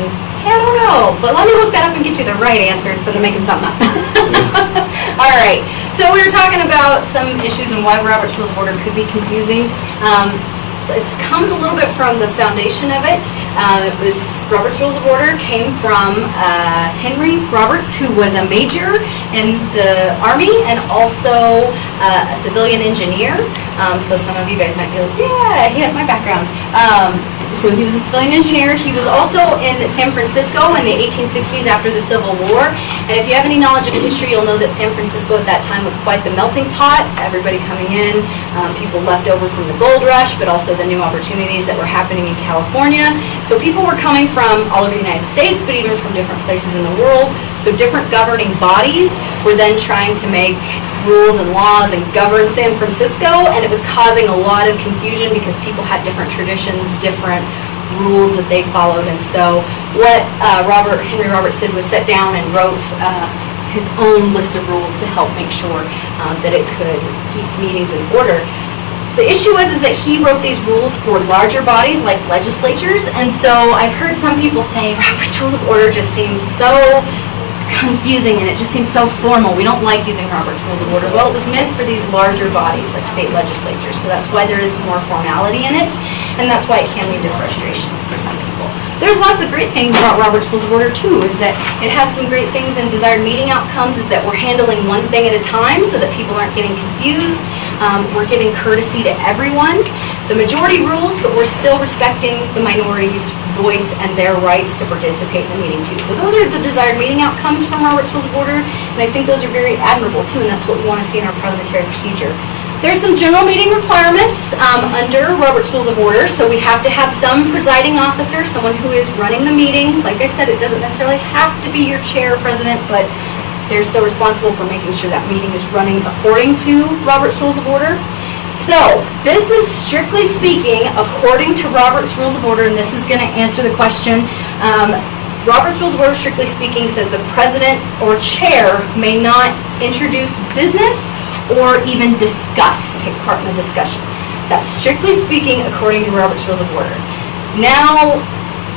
hey, I don't know, but let me look that up and get you the right answer instead of making something up. All right, so we were talking about some issues and why Robert's Rules of Order could be confusing. It comes a little bit from the foundation of it. Robert's Rules of Order came from Henry Roberts, who was a major in the Army and also a civilian engineer. So some of you guys might be like, yeah, he has my background. So he was a civilian engineer. He was also in San Francisco in the 1860s after the Civil War. And if you have any knowledge of history, you'll know that San Francisco at that time was quite the melting pot. Everybody coming in, people left over from the gold rush, but also the new opportunities that were happening in California. So people were coming from all over the United States, but even from different places in the world. So different governing bodies were then trying to make rules and laws and govern San Francisco, and it was causing a lot of confusion because people had different traditions, different rules that they followed. And so what Henry Roberts did was sit down and wrote his own list of rules to help make sure that it could keep meetings in order. The issue is that he wrote these rules for larger bodies like legislatures, and so I've heard some people say Robert's Rules of Order just seems so confusing and it just seems so formal. We don't like using Robert's Rules of Order. Well, it was meant for these larger bodies like state legislatures, so that's why there is more formality in it, and that's why it can lead to frustration for some people. There's lots of great things about Robert's Rules of Order too, is that it has some great things in desired meeting outcomes, is that we're handling one thing at a time so that people aren't getting confused. We're giving courtesy to everyone. The majority rules, but we're still respecting the minority's voice and their rights to participate in the meeting too. So those are the desired meeting outcomes from Robert's Rules of Order, and I think those are very admirable too, and that's what we want to see in our parliamentary procedure. There's some general meeting requirements under Robert's Rules of Order, so we have to have some presiding officer, someone who is running the meeting. Like I said, it doesn't necessarily have to be your chair or president, but they're still responsible for making sure that meeting is running according to Robert's Rules of Order. So, this is strictly speaking according to Robert's Rules of Order, and this is going to answer the question. Robert's Rules of Order, strictly speaking, says the president or chair may not introduce business or even take part in the discussion. That's strictly speaking according to Robert's Rules of Order. Now,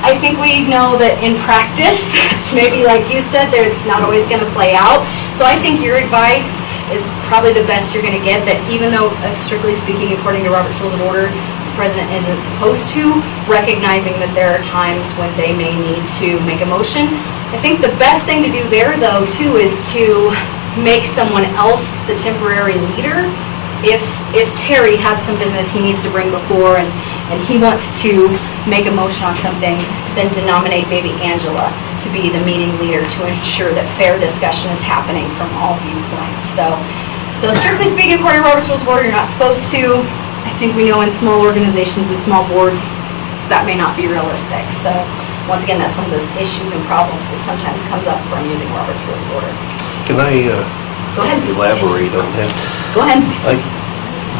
I think we know that in practice, it's maybe like you said, that it's not always going to play out. So I think your advice is probably the best you're going to get, that even though, strictly speaking, according to Robert's Rules of Order, the president isn't supposed to, recognizing that there are times when they may need to make a motion. I think the best thing to do there, though, too, is to make someone else the temporary leader. If Terry has some business he needs to bring before and he wants to make a motion on something, then to nominate maybe Angela to be the meeting leader to ensure that fair discussion is happening from all viewpoints. So strictly speaking, according to Robert's Rules of Order, you're not supposed to. I think we know in small organizations and small boards that may not be realistic. So once again, that's one of those issues and problems that sometimes comes up from using Robert's Rules of Order. Can I Go ahead. elaborate on that? Go ahead.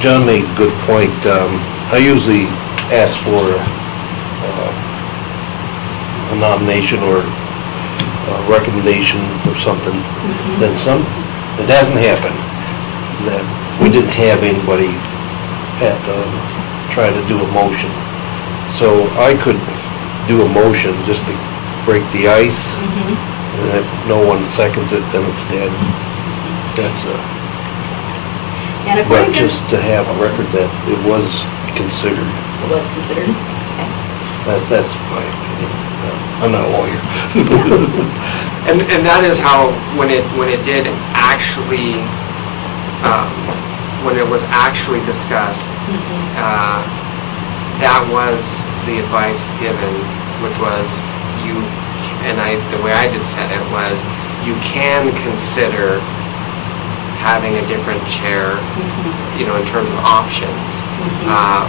John made a good point. I usually ask for a nomination or a recommendation or something. Then it hasn't happened. That we didn't have anybody try to do a motion. So I could do a motion just to break the ice, and if no one seconds it, then it's dead. That's And according but just to have a record that it was considered. It was considered. Okay. That's my opinion. I'm not a lawyer. And that is how, when it did actually, when it was actually discussed, that was the advice given, which was the way I just said it was, you can consider having a different chair, in terms of options.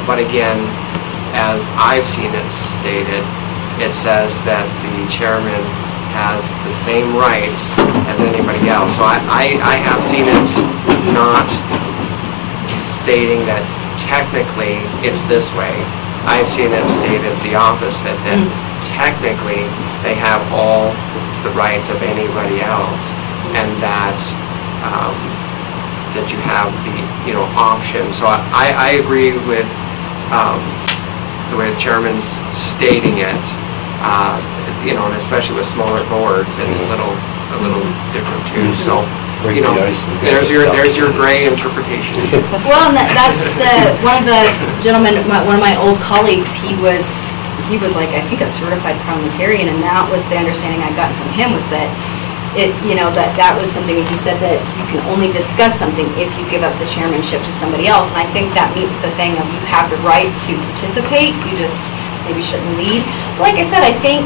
But again, as I've seen it stated, it says that the chairman has the same rights as anybody else. So I have seen it not stating that technically it's this way. I've seen it stated the opposite, that technically they have all the rights of anybody else, and that that you have the option. So I agree with the way the chairman's stating it. And especially with smaller boards, it's a little different too. So, there's your gray interpretation. Well, and that's one of the gentlemen, one of my old colleagues, he was like, I think, a certified parliamentarian, and that was the understanding I got from him, was that that was something that he said, that you can only discuss something if you give up the chairmanship to somebody else. And I think that meets the thing of, you have the right to participate, you just maybe shouldn't lead. Like I said, I think,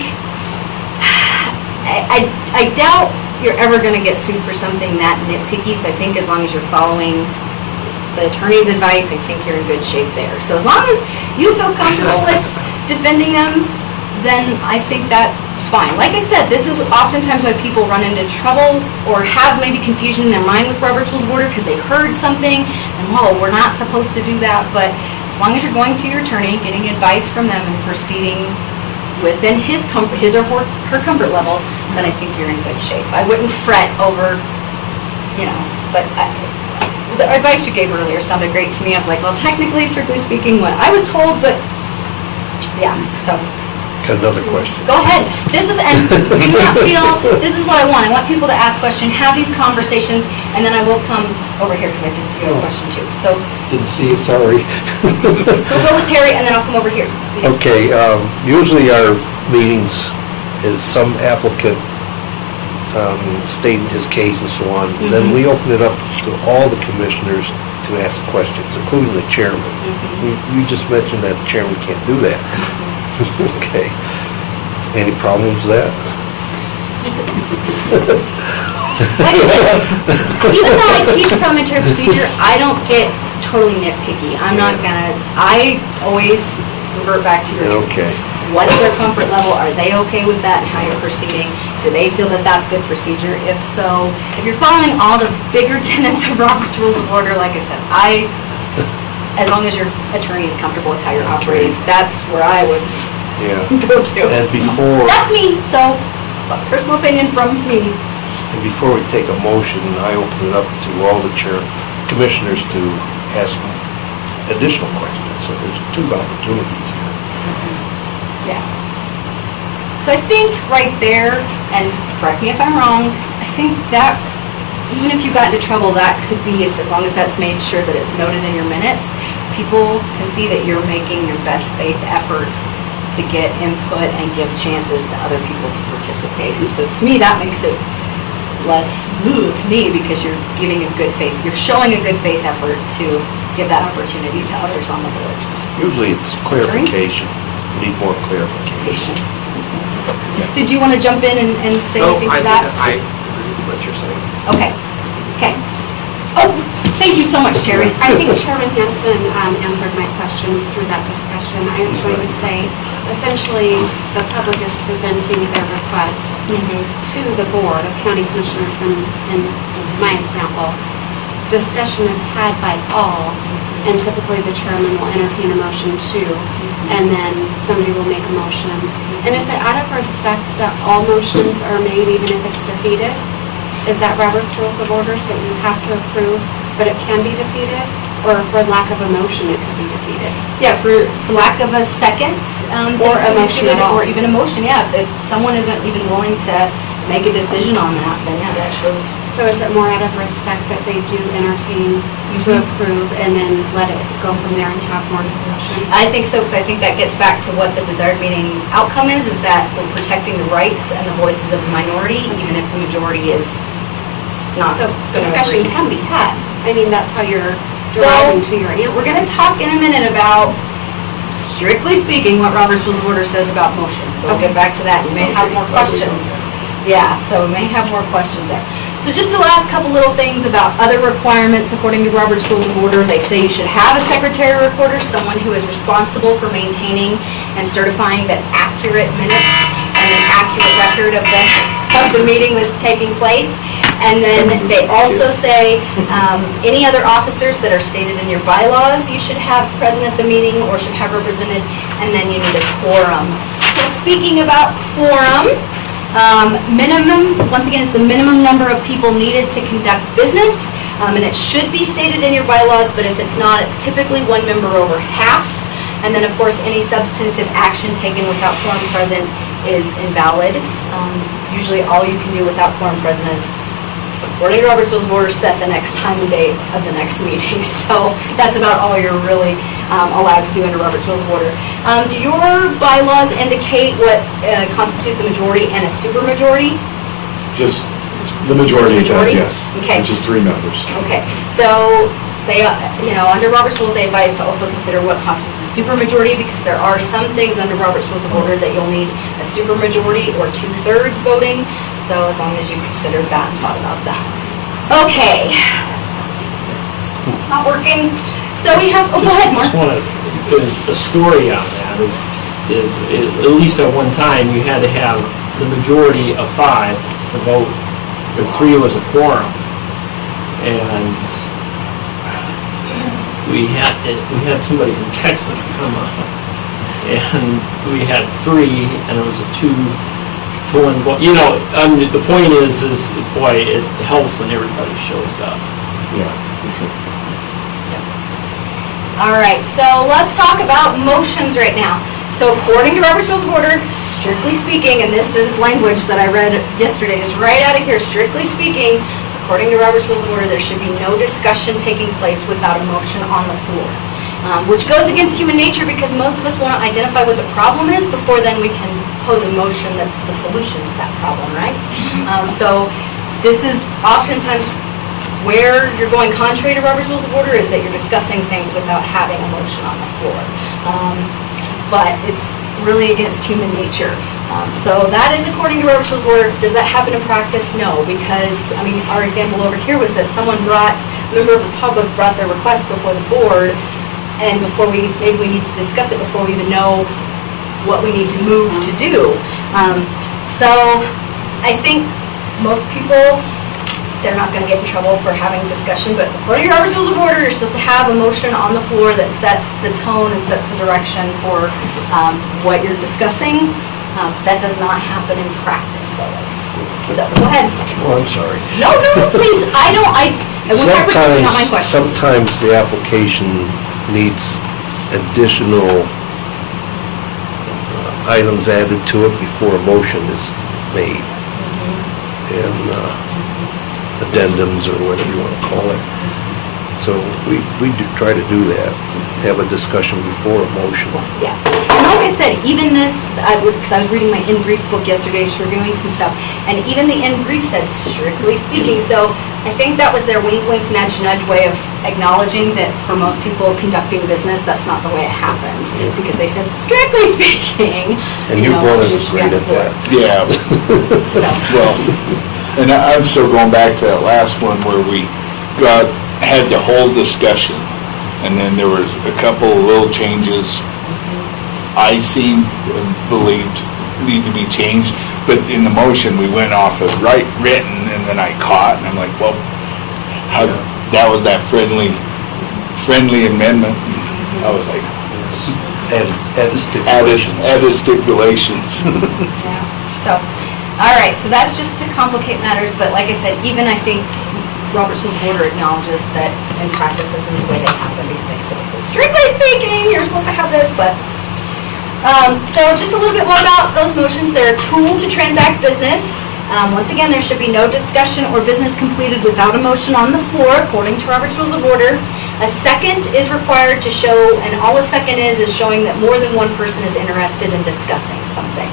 I doubt you're ever going to get sued for something that nitpicky, so I think as long as you're following the attorney's advice, I think you're in good shape there. So as long as you feel comfortable with defending them, then I think that's fine. Like I said, this is oftentimes why people run into trouble or have maybe confusion in their mind with Robert's Rules of Order, because they heard something and, whoa, we're not supposed to do that. But as long as you're going to your attorney, getting advice from them, and proceeding within his or her comfort level, then I think you're in good shape. I wouldn't fret over, but the advice you gave earlier sounded great to me. I was like, well, technically, strictly speaking, what I was told, but yeah, so. Got another question. Go ahead. And do not feel, this is what I want. I want people to ask questions, have these conversations, and then I will come over here, because I did see your question too. So. Didn't see you, sorry. So we'll go with Terry, and then I'll come over here. Okay, usually our meetings is some applicant stating his case and so on. Then we open it up to all the commissioners to ask questions, including the chairman. You just mentioned that the chairman can't do that. Okay. Any problems with that? Like I said, even though I teach parliamentary procedure, I don't get totally nitpicky. I always revert back to your, Okay. what's their comfort level? Are they okay with that and how you're proceeding? Do they feel that that's good procedure? If so, if you're following all the bigger tenets of Robert's Rules of Order, like I said, as long as your attorney is comfortable with how you're operating, that's where I would go to. And before, That's me, so personal opinion from me. and before we take a motion, I open it up to all the commissioners to ask additional questions. So there's two opportunities here. Yeah. So I think right there, and correct me if I'm wrong, I think that even if you got into trouble, that could be, as long as that's made sure that it's noted in your minutes, people can see that you're making your best faith effort to get input and give chances to other people to participate. And so to me, that makes it less to me, because you're giving a good faith, you're showing a good faith effort to give that opportunity to others on the board. Usually it's clarification. We need more clarification. Did you want to jump in and say anything to that? I agree with what you're saying. Okay. Oh, thank you so much, Terry. I think Chairman Hansen answered my question through that discussion. I was going to say, essentially, the public is presenting their request to the Board of County Commissioners, in my example. Discussion is had by all, and typically the chairman will entertain a motion too, and then somebody will make a motion. And is it out of respect that all motions are made even if it's defeated? Is that Robert's Rules of Order, so you have to approve, but it can be defeated? Or for lack of a motion, it could be defeated? Yeah, for lack of a second. Or a motion at all. Or even a motion, yeah. If someone isn't even willing to make a decision on that, then yeah, that shows. So is it more out of respect that they do entertain to approve and then let it go from there and have more discussion? I think so, because I think that gets back to what the desired meeting outcome is that we're protecting the rights and the voices of the minority, even if the majority is not. So gonna discussion agree. can be had. I mean, that's how you're So, deriving to your answer. we're gonna talk in a minute about, strictly speaking, what Robert's Rules of Order says about motions. So we'll get back to that. You may have more questions. Yeah, so we may have more questions there. So just the last couple little things about other requirements according to Robert's Rules of Order. They say you should have a secretary recorder, someone who is responsible for maintaining and certifying that accurate minutes and an accurate record of the meeting was taking place. And then they also say, any other officers that are stated in your bylaws, you should have present at the meeting or should have represented, and then you need a quorum. So speaking about quorum, minimum, once again, it's the minimum number of people needed to conduct business, and it should be stated in your bylaws, but if it's not, it's typically one member over half. And then, of course, any substantive action taken without quorum present is invalid. Usually all you can do without quorum present is, according to Robert's Rules of Order, set the next time and date of the next meeting. So that's about all you're really allowed to do under Robert's Rules of Order. Do your bylaws indicate what constitutes a majority and a supermajority? Just the majority Just the does, majority? yes. Okay. Which is 3 members. Okay, so they, under Robert's Rules, they advise to also consider what constitutes a supermajority, because there are some things under Robert's Rules of Order that you'll need a supermajority or 2/3 voting. So as long as you considered that and thought about that. Okay. Let's see. It's not working. So we have, oh, go ahead, Mark. Just want to, a story on that is, at least at one time, you had to have the majority of 5 to vote, if 3 was a quorum. And we had somebody from Texas come up, and we had 3, and it was a 2-to-1 vote. You know, the point is, boy, it helps when everybody shows up. Yeah. All right, so let's talk about motions right now. So according to Robert's Rules of Order, strictly speaking, and this is language that I read yesterday, just right out of here, strictly speaking, according to Robert's Rules of Order, there should be no discussion taking place without a motion on the floor, which goes against human nature, because most of us want to identify what the problem is before then we can pose a motion that's the solution to that problem, right? So this is oftentimes where you're going contrary to Robert's Rules of Order, is that you're discussing things without having a motion on the floor. But it's really against human nature. So that is according to Robert's Rules of Order. Does that happen in practice? No, because, I mean, our example over here was that a member of the public brought their request before the board, and maybe we need to discuss it before we even know what we need to move to do. So I think most people, they're not going to get in trouble for having discussion, but according to Robert's Rules of Order, you're supposed to have a motion on the floor that sets the tone and sets the direction for what you're discussing. That does not happen in practice always. So, go ahead. Oh, I'm sorry. No, please, I 100% not my question. Sometimes the application needs additional items added to it before a motion is made. And addendums, or whatever you want to call it. So we do try to do that, have a discussion before a motion. Yeah, and like I said, even this, because I was reading my in-brief book yesterday, just reviewing some stuff, and even the in-brief said strictly speaking, so I think that was their wink, nudge, way of acknowledging that for most people conducting business, that's not the way it happens, because they said strictly speaking. And you brought us great at that. Yeah. Well, and I'm still going back to that last one where we had the whole discussion, and then there was a couple of little changes I believed need to be changed, but in the motion, we went off of written, and then I caught, and I'm like, well, that was that friendly amendment. I was like, Added stipulations. Added stipulations. Yeah, so, all right, so that's just to complicate matters, but like I said, even I think Robert's Rules of Order acknowledges that in practice this isn't the way they happen, because like I said, it says, strictly speaking, you're supposed to have this, but, so just a little bit more about those motions. They're a tool to transact business. Once again, there should be no discussion or business completed without a motion on the floor, according to Robert's Rules of Order. A second is required to show, and all a second is showing that more than one person is interested in discussing something.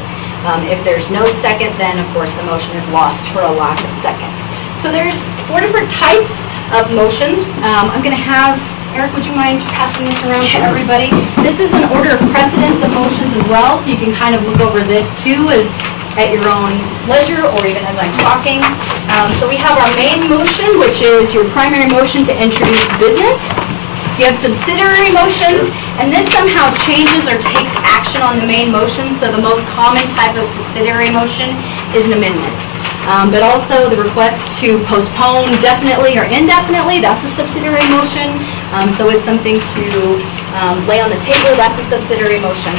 If there's no second, then of course the motion is lost for a lack of seconds. So there's 4 different types of motions. I'm going to have, Eric, would you mind passing this around to everybody? This is an order of precedence of motions as well, so you can kind of look over this too as at your own leisure or even as I'm talking. So we have our main motion, which is your primary motion to introduce business. You have subsidiary motions, and this somehow changes or takes action on the main motion, so the most common type of subsidiary motion is an amendment. But also the request to postpone definitely or indefinitely, that's a subsidiary motion. So it's something to lay on the table, that's a subsidiary motion.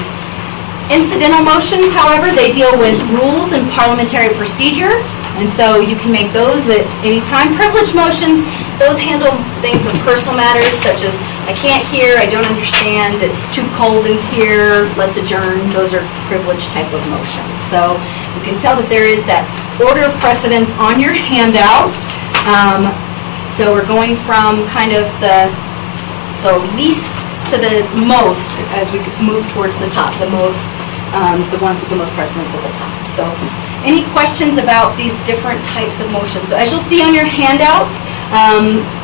Incidental motions, however, they deal with rules and parliamentary procedure, and so you can make those at any time. Privilege motions, those handle things of personal matters such as I can't hear, I don't understand, it's too cold in here, let's adjourn. Those are privilege type of motions. So you can tell that there is that order of precedence on your handout. So we're going from kind of the least to the most as we move towards the top, the ones with the most precedence at the top. So any questions about these different types of motions? So as you'll see on your handout,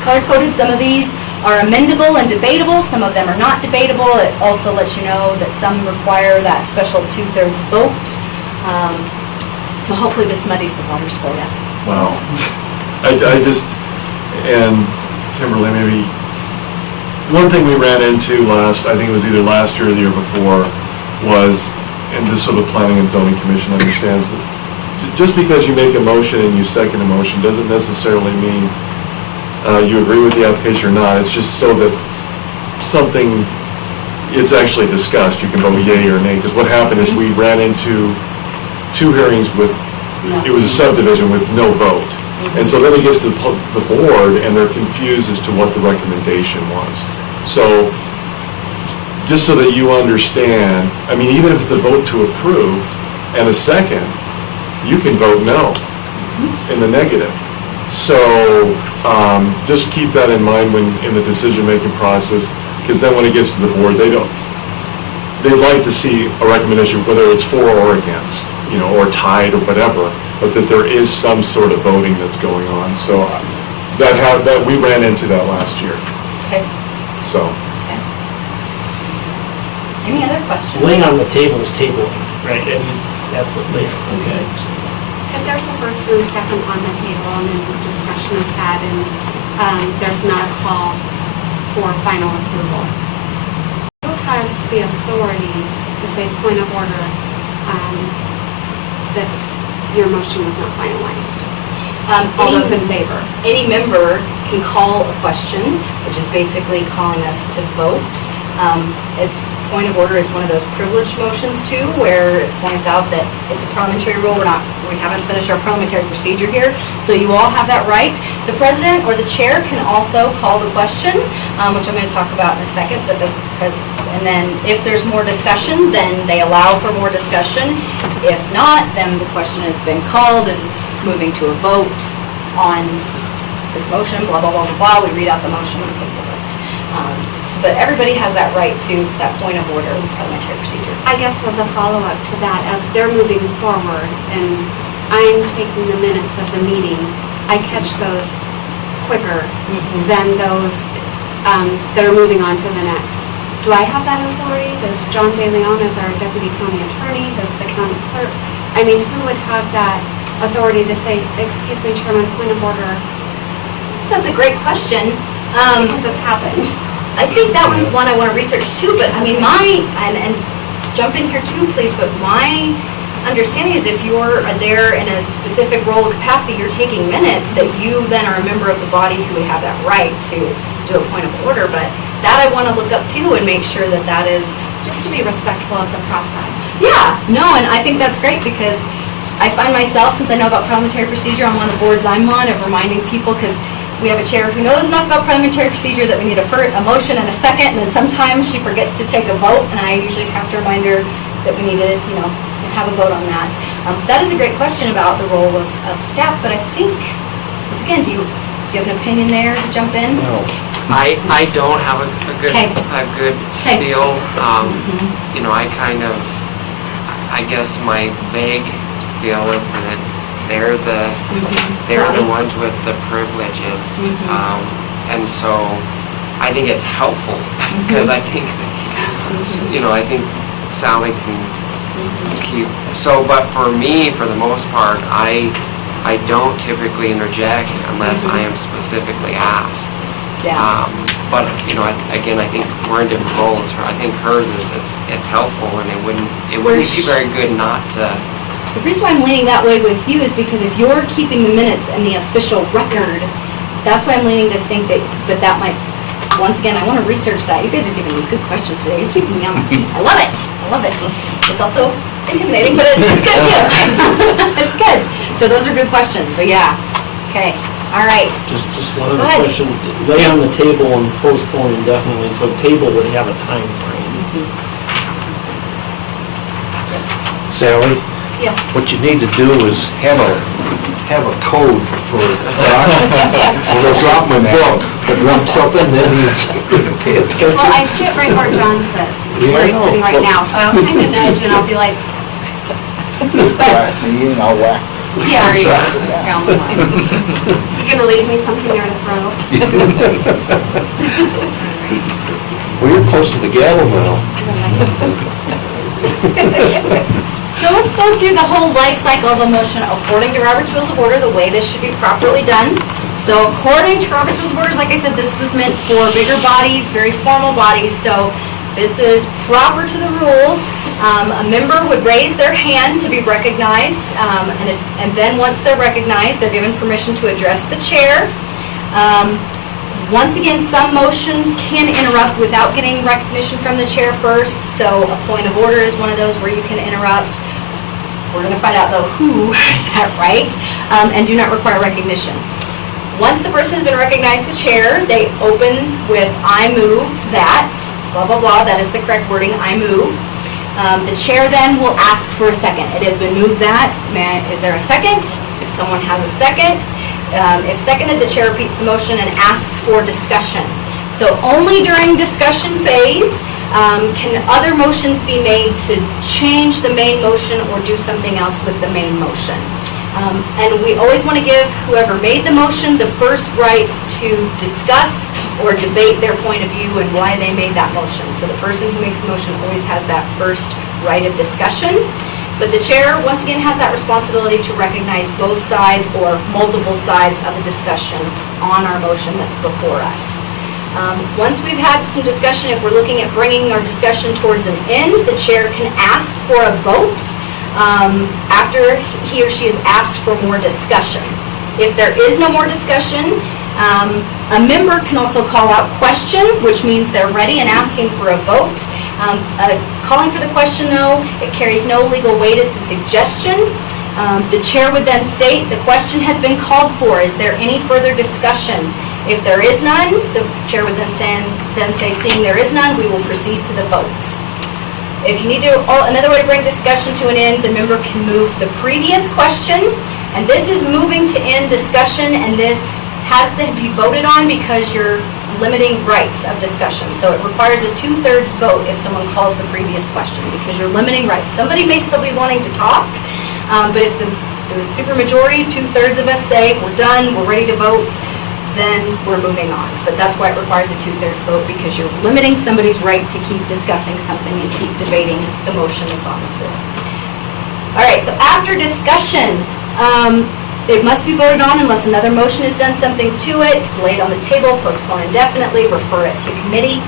color-coded, some of these are amendable and debatable, some of them are not debatable. It also lets you know that some require that special 2/3 vote. So hopefully this muddies the waters for you. Wow. I just, and Kimberly, maybe, one thing we ran into I think it was either last year or the year before, was, and just so the Planning and Zoning Commission understands, just because you make a motion and you second a motion doesn't necessarily mean you agree with the application or not. It's just so that something, it's actually discussed. You can vote yea or nay, because what happened is we ran into 2 hearings with, it was a subdivision with no vote. And so then it gets to the board and they're confused as to what the recommendation was. So just so that you understand, I mean, even if it's a vote to approve and a second, you can vote no in the negative. So just keep that in mind when in the decision-making process, because then when it gets to the board, they'd like to see a recommendation, whether it's for or against, or tied or whatever, but that there is some sort of voting that's going on. So that we ran into that last year. Okay. So. Okay. Any other questions? Laying on the table is tabling, right? I mean, that's what they, okay. If there's a first and a second on the table and then discussion is had and there's not a call for final approval, who has the authority to say point of order that your motion was not finalized? All those in favor? Any member can call a question, which is basically calling us to vote. It's point of order is one of those privileged motions too, where it points out that it's a parliamentary rule. We haven't finished our parliamentary procedure here, so you all have that right. The president or the chair can also call the question, which I'm going to talk about in a second. And then if there's more discussion, then they allow for more discussion. If not, then the question has been called and moving to a vote on this motion, blah, blah, blah, blah, blah. We read out the motion and take the vote. But everybody has that right to that point of order in parliamentary procedure. I guess as a follow-up to that, as they're moving forward and I'm taking the minutes of the meeting, I catch those quicker than those that are moving on to the next. Do I have that authority? Does John De Leon as our deputy county attorney? Does the county clerk? I mean, who would have that authority to say, excuse me, Chairman, point of order? That's a great question. Because it's happened. I think that one's one I want to research too, but I mean, and jump in here too, please, but my understanding is if you're there in a specific role or capacity, you're taking minutes, that you then are a member of the body who would have that right to do a point of order, but that I want to look up too and make sure that that is... Just to be respectful of the process. Yeah, no, and I think that's great because I find myself, since I know about parliamentary procedure on one of the boards I'm on, of reminding people, because we have a chair who knows enough about parliamentary procedure that we need a motion and a second, and then sometimes she forgets to take a vote, and I usually have to remind her that we need to, have a vote on that. That is a great question about the role of staff, but I think, once again, do you have an opinion there to jump in? No. I don't have a good, Okay. a good Okay. feel. You know, I guess my vague feel is that they're the ones with the privileges. And so I think it's helpful because I think, I think Sally can keep, but for me, for the most part, I don't typically interject unless I am specifically asked. Yeah. But, again, I think we're in different roles. I think hers is, it's helpful, and it wouldn't be very good not to. The reason why I'm leaning that way with you is because if you're keeping the minutes and the official record, that's why I'm leaning to think but that might, once again, I want to research that. You guys are giving me good questions today. You're keeping me on my feet. I love it. I love it. It's also intimidating, but it's good too. It's good. So those are good questions. So yeah. Okay. All right. Just one Go other ahead. question. Lay on the table and postpone indefinitely, so table would have a time frame. Sally, Yes. what you need to do is have a code for drop my book, or drop something, then he's pay attention. Well, I sit right where John sits, where he's sitting right now, so I'll kind of nudge and I'll be like, I'll whack. yeah, there you go, down the line. You gonna leave me something there to throw? Well, you're close to the gavel now. So let's go through the whole life cycle of a motion according to Robert's Rules of Order, the way this should be properly done. So according to Robert's Rules of Order, like I said, this was meant for bigger bodies, very formal bodies, so this is proper to the rules. A member would raise their hand to be recognized, and then once they're recognized, they're given permission to address the chair. Once again, some motions can interrupt without getting recognition from the chair first, so a point of order is one of those where you can interrupt. We're going to find out, though, who is that right, and do not require recognition. Once the person has been recognized, the chair, they open with, "I move that," blah, blah, blah, that is the correct wording, "I move." The chair then will ask for a second. It has been moved that, is there a second? If someone has a second, if seconded, the chair repeats the motion and asks for discussion. So only during discussion phase can other motions be made to change the main motion or do something else with the main motion. And we always want to give whoever made the motion the first rights to discuss or debate their point of view and why they made that motion. So the person who makes the motion always has that first right of discussion. But the chair, once again, has that responsibility to recognize both sides or multiple sides of a discussion on our motion that's before us. Once we've had some discussion, if we're looking at bringing our discussion towards an end, the chair can ask for a vote after he or she has asked for more discussion. If there is no more discussion, a member can also call out question, which means they're ready and asking for a vote. Calling for the question, though, it carries no legal weight. It's a suggestion. The chair would then state, the question has been called for. Is there any further discussion? If there is none, the chair would then say, seeing there is none, we will proceed to the vote. If you need to, another way to bring discussion to an end, the member can move the previous question, and this is moving to end discussion, and this has to be voted on because you're limiting rights of discussion. So it requires a 2/3 vote if someone calls the previous question because you're limiting rights. Somebody may still be wanting to talk, but if the supermajority, 2/3 of us say we're done, we're ready to vote, then we're moving on. But that's why it requires a 2/3 vote, because you're limiting somebody's right to keep discussing something and keep debating the motion that's on the floor. All right, so after discussion, it must be voted on unless another motion has done something to it, laid on the table, postpone indefinitely, refer it to committee.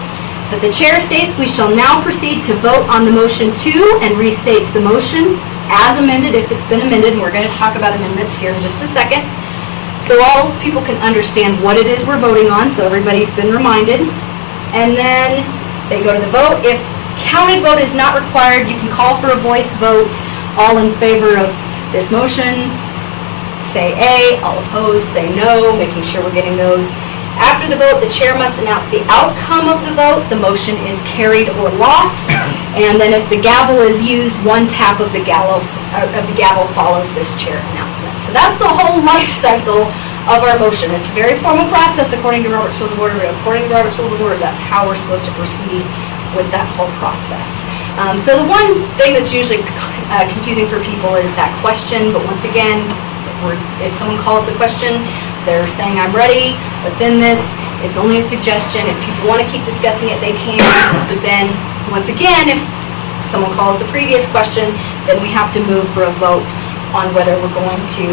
But the chair states we shall now proceed to vote on the motion 2 and restates the motion as amended if it's been amended. And we're going to talk about amendments here in just a second. So all people can understand what it is we're voting on, so everybody's been reminded. And then they go to the vote. If counted vote is not required, you can call for a voice vote. All in favor of this motion, say A. All opposed, say no, making sure we're getting those After the vote, the chair must announce the outcome of the vote. The motion is carried or lost. And then if the gavel is used, one tap of the gavel follows this chair announcement. So that's the whole life cycle of our motion. It's a very formal process according to Robert's Rules of Order. According to Robert's Rules of Order, that's how we're supposed to proceed with that whole process. So the one thing that's usually confusing for people is that question. But once again, if someone calls the question, they're saying, I'm ready, what's in this? It's only a suggestion. If people want to keep discussing it, they can. But then, once again, if someone calls the previous question, then we have to move for a vote on whether we're going to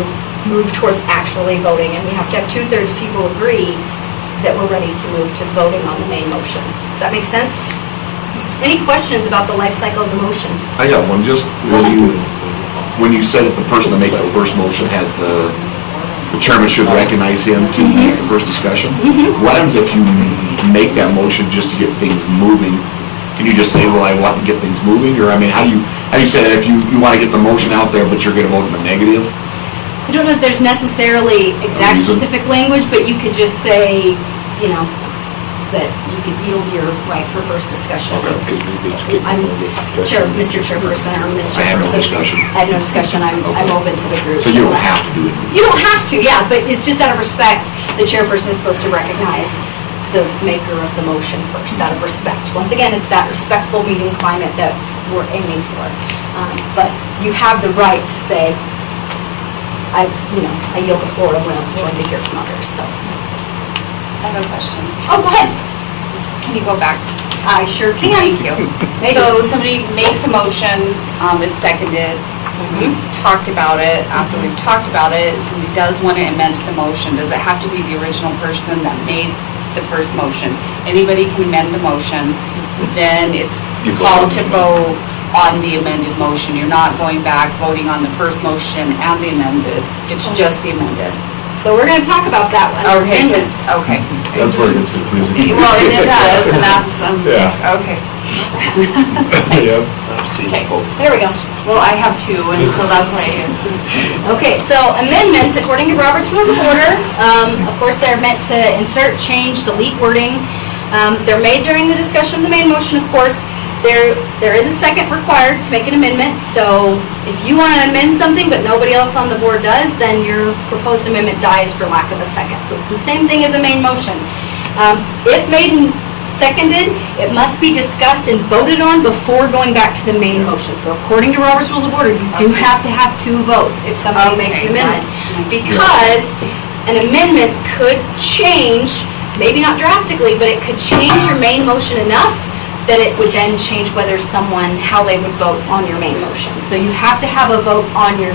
move towards actually voting. And we have to have 2/3 people agree that we're ready to move to voting on the main motion. Does that make sense? Any questions about the life cycle of the motion? I got one, just when you said that the person that makes the first motion has the chairman should recognize him to make the first discussion. What happens if you make that motion just to get things moving? Can you just say, well, I want to get things moving? Or, I mean, how do you say that if you want to get the motion out there, but you're going to vote in the negative? I don't know if there's necessarily exact specific language, but you could just say, you know, that you could yield your right for first discussion. I'm Mr. Chairperson or Mr. I have no Person. discussion. I have no discussion. I'm open to the group. So you don't have to do it? You don't have to, yeah, but it's just out of respect. The chairperson is supposed to recognize the maker of the motion first, out of respect. Once again, it's that respectful meeting climate that we're aiming for. But you have the right to say, I yield the floor when I'm willing to hear from others, so. I have a question. Oh, go ahead. Can you go back? I sure can. Thank you. So somebody makes a motion, it's seconded, we've talked about it. After we've talked about it, somebody does want to amend the motion. Does it have to be the original person that made the first motion? Anybody can amend the motion. Then it's called to vote on the amended motion. You're not going back voting on the first motion and the amended. It's just the amended. So we're going to talk about that one. Okay. That's where it gets confusing. Well, it does, and that's, Yeah. okay. Yep. Okay, There we go. well, I have two, and so that's why. Okay, so amendments, according to Robert's Rules of Order, of course, they're meant to insert, change, delete wording. They're made during the discussion of the main motion, of course. There is a second required to make an amendment, so if you want to amend something but nobody else on the board does, then your proposed amendment dies for lack of a second. So it's the same thing as a main motion. If made and seconded, it must be discussed and voted on before going back to the main motion. So according to Robert's Rules of Order, you do have to have 2 votes if somebody makes an amendment. Because an amendment could change, maybe not drastically, but it could change your main motion enough that it would then change how they would vote on your main motion. So you have to have a vote on your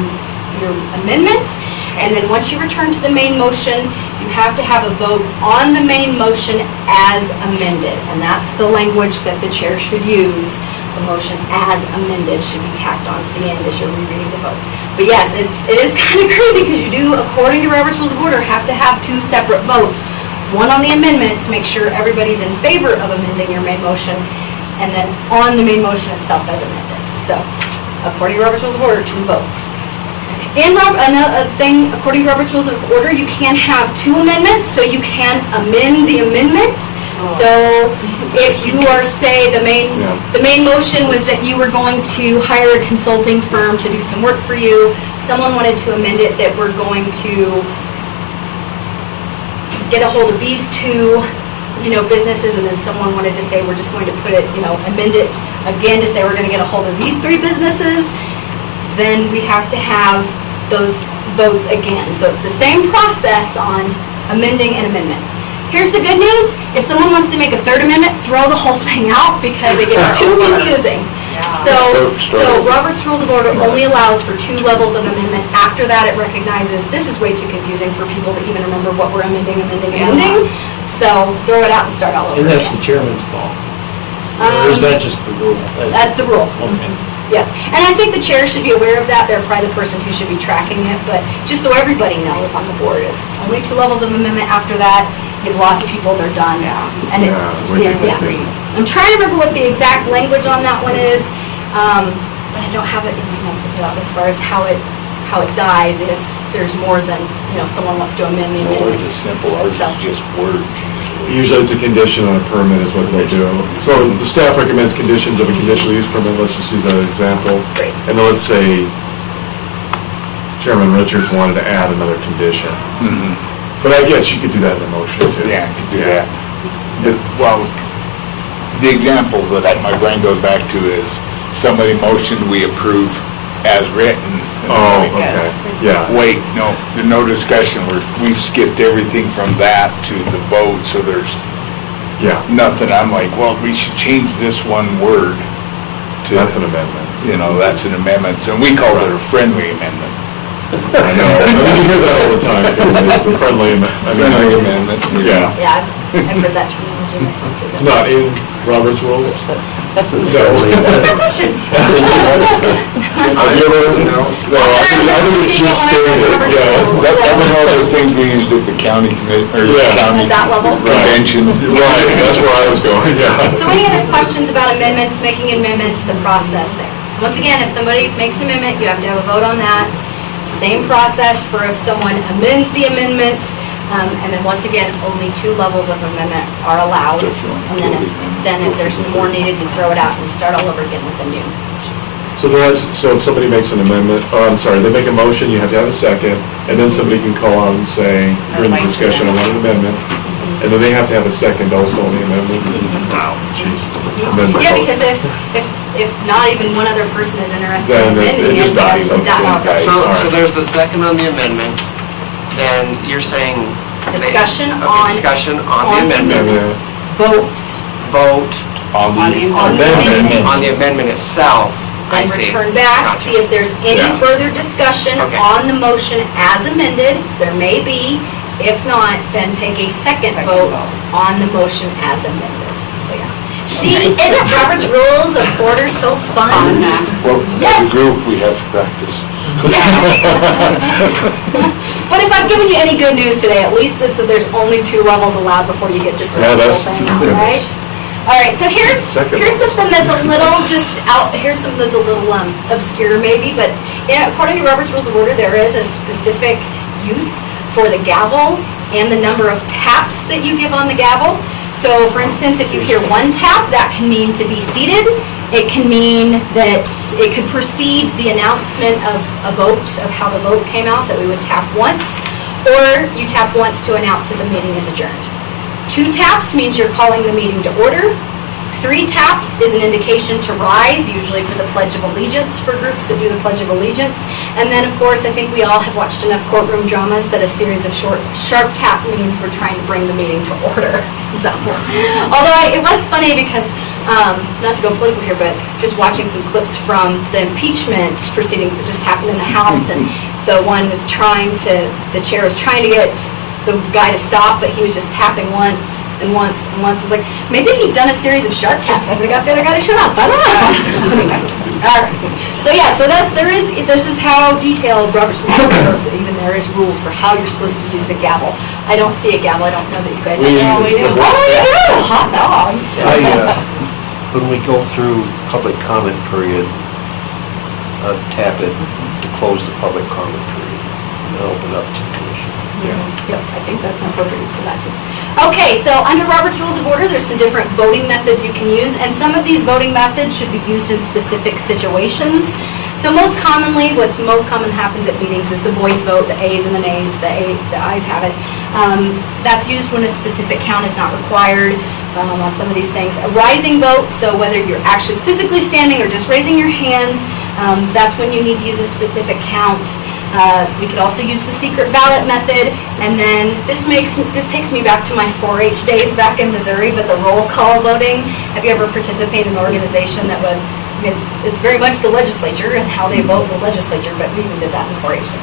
amendment, and then once you return to the main motion, you have to have a vote on the main motion as amended. And that's the language that the chair should use. The motion as amended should be tacked on to the end as you're rereading the vote. But yes, it is kind of crazy because you do, according to Robert's Rules of Order, have to have 2 separate votes. One on the amendment to make sure everybody's in favor of amending your main motion, and then on the main motion itself as amended. So, according to Robert's Rules of Order, 2 votes. Another thing, according to Robert's Rules of Order, you can have 2 amendments, so you can amend the amendment. So, if you are, say, the main motion was that you were going to hire a consulting firm to do some work for you, someone wanted to amend it that we're going to get a hold of these 2 businesses, and then someone wanted to say we're just going to put it, amend it again to say we're going to get a hold of these 3 businesses, then we have to have those votes again. So it's the same process on amending an amendment. Here's the good news. If someone wants to make a 3rd amendment, throw the whole thing out because it gets too confusing. So Robert's Rules of Order only allows for 2 levels of amendment. After that, it recognizes this is way too confusing for people to even remember what we're amending. So throw it out and start all over And that's again. the chairman's call? Or is that just the rule? That's the rule. Okay. Yeah, and I think the chair should be aware of that. They're probably the person who should be tracking it, but just so everybody knows on the board is only 2 levels of amendment. After that, you've lost people, they're done. And I'm trying to remember what the exact language on that one is, but I don't have it in my notes about as far as how it dies if there's more than, someone wants to amend the Ours amendment. is simple, ours So- is just words usually. Usually it's a condition on a permit is what they do. So the staff recommends conditions of a conditional use permit, let's just use that as an example. Great. And then let's say Chairman Richards wanted to add another condition. Mhm. But I guess you could do that in a motion too. Yeah, I could do that. Well, the example that my brain goes back to is somebody motioned we approve as written. Oh, And okay, Yes. yeah. wait, no, there's no discussion, we've skipped everything from that to the vote, so there's Yeah, nothing. I'm like, well, we should change this one word to. that's an amendment. That's an amendment, so we called it a friendly amendment. I know, I mean, you hear that all the time, it's a friendly amendment. Friendly amendment. Yeah, Yeah, I've heard that terminology myself too. it's not in Robert's rules? Friendly. Question. I think it's just stated, yeah. That was one of those things we used at the county committee, or Yeah. county At that level? convention. Right, that's where I was going, yeah. So any other questions about amendments, making amendments, the process there? So once again, if somebody makes an amendment, you have to have a vote on that. Same process for if someone amends the amendment, and then once again, only 2 levels of amendment are allowed. And then if there's more needed, you throw it out and start all over again with a new. So if somebody makes an amendment, they make a motion, you have to have a second, and then somebody can call on and say, during the discussion, I want an amendment, and then they have to have a second also on the amendment. Wow, jeez. And then Yeah, vote. because if not even one other person is interested Then in amending it just dies. then it dies. Okay. So, All so right. there's the second on the amendment, then you're saying. Discussion Okay, on- discussion on on the amendment, Amendment. Vote, vote On On the the amendment. on the amendment itself. I then see. return back, Gotcha. see if there's any Yeah. further discussion Okay. on the motion as amended. There may be. If not, then take a second vote on the motion as amended. So, yeah. See, isn't Robert's Rules of Order so fun? Well, as Yes. a group, we have to practice. But if I've given you any good news today, at least it's that there's only 2 levels allowed before you get to throw Yeah, the whole that's thing out, goodness. right? All right, so here's Second something that's a little just out, here's something that's a little obscure maybe, but according to Robert's Rules of Order, there is a specific use for the gavel and the number of taps that you give on the gavel. So for instance, if you hear 1 tap, that can mean to be seated. It can mean that it could precede the announcement of a vote, of how the vote came out, that we would tap once, or you tap once to announce that the meeting is adjourned. 2 taps means you're calling the meeting to order. 3 taps is an indication to rise, usually for the Pledge of Allegiance, for groups that do the Pledge of Allegiance. And then, of course, I think we all have watched enough courtroom dramas that a series of sharp tap means we're trying to bring the meeting to order. So, although it was funny because, not to go political here, but just watching some clips from the impeachment proceedings that just happened in the House, and the chair was trying to get the guy to stop, but he was just tapping once and once and once. I was like, maybe if he'd done a series of sharp taps, he would have got the other guy to shut up. I don't know. Anyway, all right. So yeah, so this is how detailed Robert's Rules of Order goes, that even there is rules for how you're supposed to use the gavel. I don't see a gavel. I don't know that you guys have. We do. Oh, you do? Hot dog. When we go through public comment period, tap it to close the public comment period, and open up to the commission. Yep, I think that's an appropriate use of that too. Okay, so under Robert's Rules of Order, there's some different voting methods you can use, and some of these voting methods should be used in specific situations. So most commonly, what's most common happens at meetings is the voice vote, the ayes and the nays, the ayes have it. That's used when a specific count is not required on some of these things. A rising vote, so whether you're actually physically standing or just raising your hands, that's when you need to use a specific count. We could also use the secret ballot method, and then this takes me back to my 4-H days back in Missouri, but the roll call voting. Have you ever participated in an organization that would, it's very much the legislature and how they vote in the legislature, but we even did that in 4-H.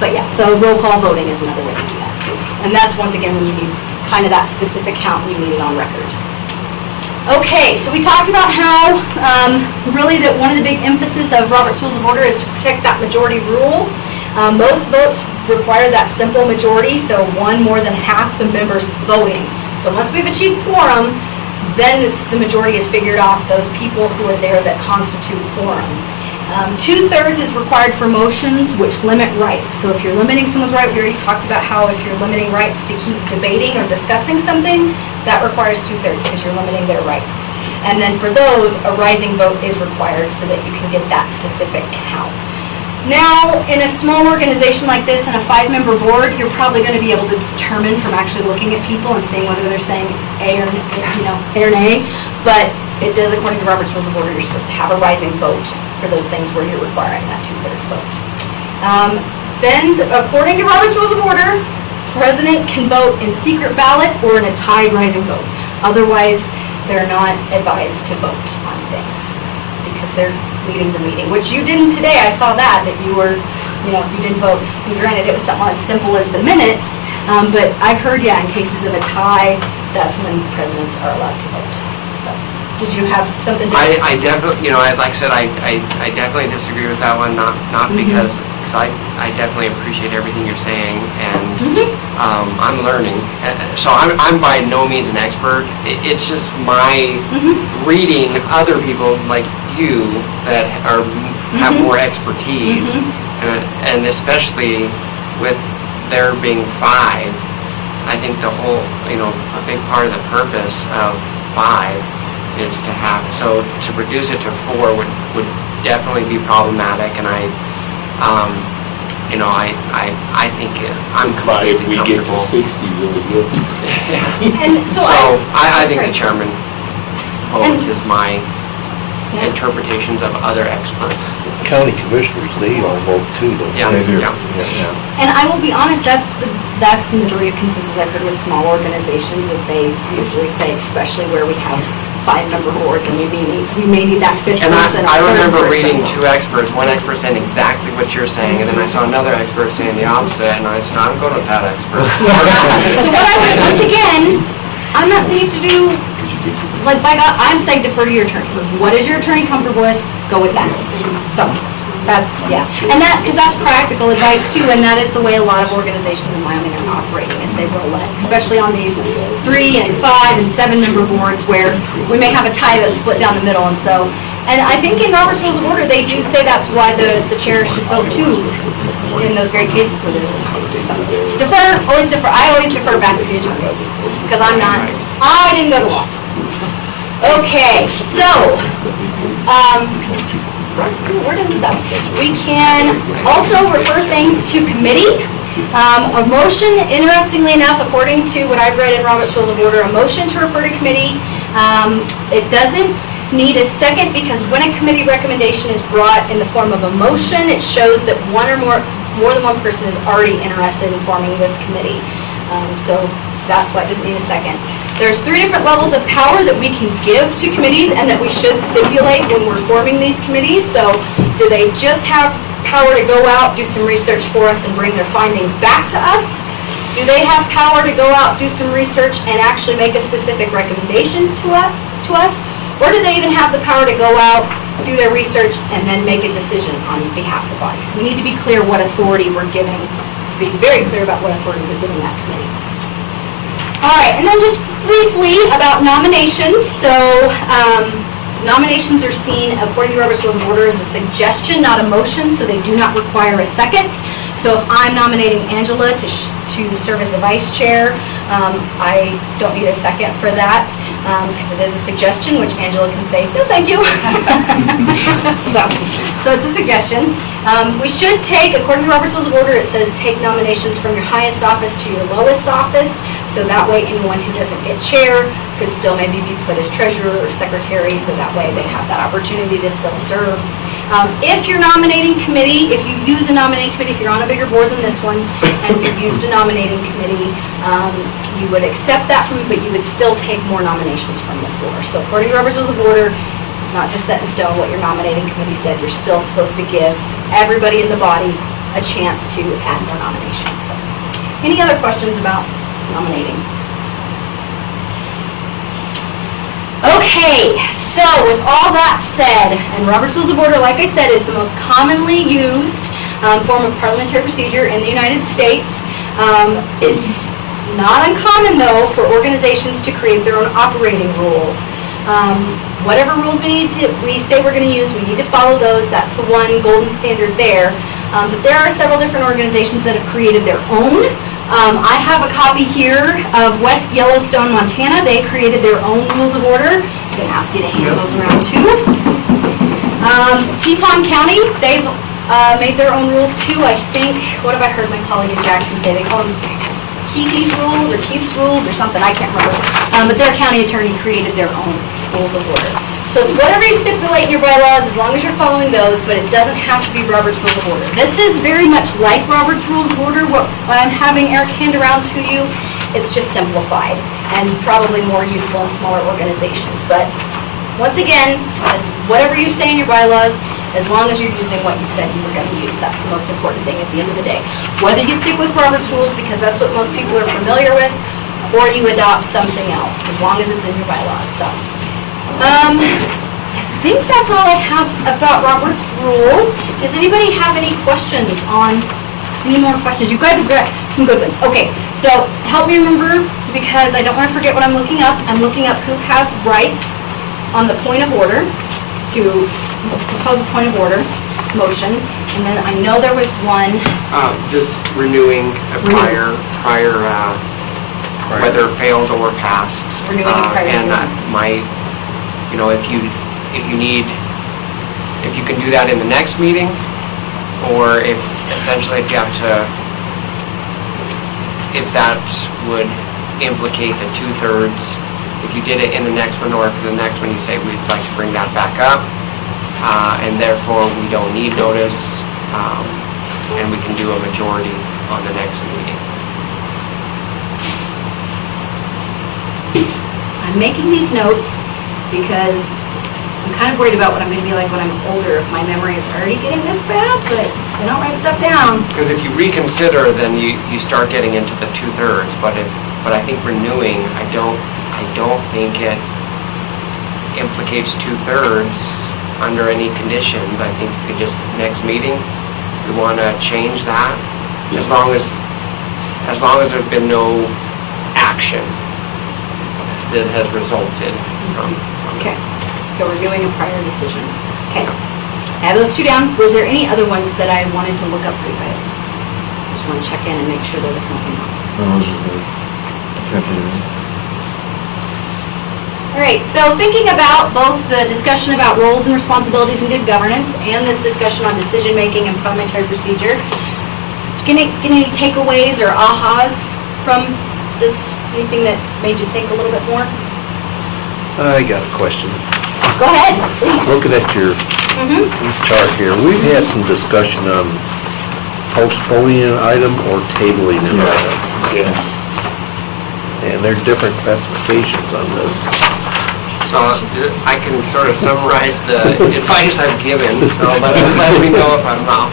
But yeah, so roll call voting is another way to do that too. And that's once again when you need kind of that specific count and you need it on record. Okay, so we talked about how really that one of the big emphasis of Robert's Rules of Order is to protect that majority rule. Most votes require that simple majority, so 1 more than half the members voting. So once we've achieved quorum, then the majority is figured off those people who are there that constitute quorum. 2/3 is required for motions which limit rights. So if you're limiting someone's right, we already talked about how if you're limiting rights to keep debating or discussing something, that requires 2/3 because you're limiting their rights. And then for those, a rising vote is required so that you can get that specific count. Now, in a small organization like this, in a 5-member board, you're probably going to be able to determine from actually looking at people and seeing whether they're saying A or, A or nay. But it does, according to Robert's Rules of Order, you're supposed to have a rising vote for those things where you're requiring that 2/3 vote. Then, according to Robert's Rules of Order, president can vote in secret ballot or in a tied rising vote. Otherwise, they're not advised to vote on things because they're leading the meeting, which you didn't today. I saw that you were, you didn't vote. And granted, it was something as simple as the minutes, but I've heard, in cases of a tie, that's when presidents are allowed to vote. So, did you have something to I definitely, like I said, I definitely disagree with that one, not because I definitely appreciate everything you're saying, and I'm learning. So I'm by no means an expert. It's just my reading other people like you that have more expertise, and especially with there being 5, I think the whole, a big part of the purpose of 5 is to have, so to reduce it to 4 would definitely be problematic, and I think I'm completely If we get to comfortable. 60, really good. And so I think sorry. the chairman vote is my interpretations of other experts. County commissioners, they all vote too, don't they? Yeah, They do. yeah. And I will be honest, that's the majority of consensus I've heard with small organizations, that they usually say, especially where we have 5-member boards and we may need that 5th And person. I or 3rd remember person. reading 2 experts, one expert saying exactly what you're saying, and then I saw another expert saying the opposite, and I said, I'm going with that expert. So what I would, once again, I'm not saying to do, like by God, I'm saying defer to your attorney. What is your attorney comfortable with? Go with that. So, that's, and because that's practical advice too, and that is the way a lot of organizations in Wyoming are operating, is they will let, especially on these 3 and 5 and 7-member boards where we may have a tie that's split down the middle, and so, and I think in Robert's Rules of Order, they do say that's why the chair should vote too, in those great cases where there's a tie. So, always defer, I always defer back to the attorneys, because I didn't go to law school. Okay, so, where did we go? We can also refer things to committee. A motion, interestingly enough, according to what I've read in Robert's Rules of Order, a motion to refer to committee, it doesn't need a second, because when a committee recommendation is brought in the form of a motion, it shows that more than one person is already interested in forming this committee. So that's why it doesn't need a second. There's 3 different levels of power that we can give to committees and that we should stipulate when we're forming these committees. So do they just have power to go out, do some research for us, and bring their findings back to us? Do they have power to go out, do some research, and actually make a specific recommendation to us? Or do they even have the power to go out, do their research, and then make a decision on behalf of the body? So we need to be clear what authority we're giving, be very clear about what authority we're giving that committee. All right, and then just briefly about nominations. So nominations are seen, according to Robert's Rules of Order, as a suggestion, not a motion, so they do not require a second. So if I'm nominating Angela to serve as the vice chair, I don't need a second for that, because it is a suggestion, which Angela can say, no, thank you. So it's a suggestion. We should take, according to Robert's Rules of Order, it says take nominations from your highest office to your lowest office. So that way anyone who doesn't get chair could still maybe be put as treasurer or secretary, so that way they have that opportunity to still serve. If you're nominating committee, if you use a nominating committee, if you're on a bigger board than this one, and you've used a nominating committee, you would accept that from me, but you would still take more nominations from the floor. So according to Robert's Rules of Order, it's not just set in stone what your nominating committee said. You're still supposed to give everybody in the body a chance to add more nominations. So, any other questions about nominating? Okay, so with all that said, and Robert's Rules of Order, like I said, is the most commonly used form of parliamentary procedure in the United States. It's not uncommon, though, for organizations to create their own operating rules. Whatever rules we say we're gonna use, we need to follow those. That's the one golden standard there. But there are several different organizations that have created their own. I have a copy here of West Yellowstone, Montana. They created their own rules of order. I'm gonna ask you to hand those around too. Teton County, they've made their own rules too. I think, what have I heard my colleague in Jackson say? They call them Keith's rules or Keith's rules or something, I can't remember. But their county attorney created their own rules of order. So it's whatever you stipulate in your bylaws, as long as you're following those, but it doesn't have to be Robert's Rules of Order. This is very much like Robert's Rules of Order, what I'm having Eric hand around to you. It's just simplified and probably more useful in smaller organizations. But once again, whatever you say in your bylaws, as long as you're using what you said you were going to use, that's the most important thing at the end of the day. Whether you stick with Robert's Rules, because that's what most people are familiar with, or you adopt something else, as long as it's in your bylaws. So, I think that's all I have about Robert's Rules. Does anybody have any questions on, any more questions? You guys have got some good ones. Okay, so help me remember, because I don't want to forget what I'm looking up. I'm looking up who has rights on the point of order to propose a point of order motion. And then I know there was one. Just renewing a prior, whether failed or passed. Renewing a prior And that decision. might, you know, if you can do that in the next meeting, or if you have to, if that would implicate the 2/3, if you did it in the next one, or for the next one you say we'd like to bring that back up, and therefore we don't need notice, and we can do a majority on the next meeting. I'm making these notes because I'm kind of worried about what I'm going to be like when I'm older, if my memory is already getting this bad, but I don't write stuff down. Because if you reconsider, then you start getting into the 2/3, but I think renewing, I don't think it implicates 2/3 under any conditions. I think you could just, next meeting, we want to change that, as long as there's been no action that has resulted from Okay, so renewing a prior decision. Okay, I have those two down. Was there any other ones that I wanted to look up for you guys? Just want to check in and make sure there was nothing else. All right, so thinking about both the discussion about roles and responsibilities and good governance and this discussion on decision-making and parliamentary procedure, get any takeaways or ahas from this? Anything that's made you think a little bit more? I got a question. Go ahead, please. Looking at your chart here, we've had some discussion on postponing an item or tabling an item. Yes. And there's different classifications on this. So I can sort of summarize the advice I've given, so let me know if I'm off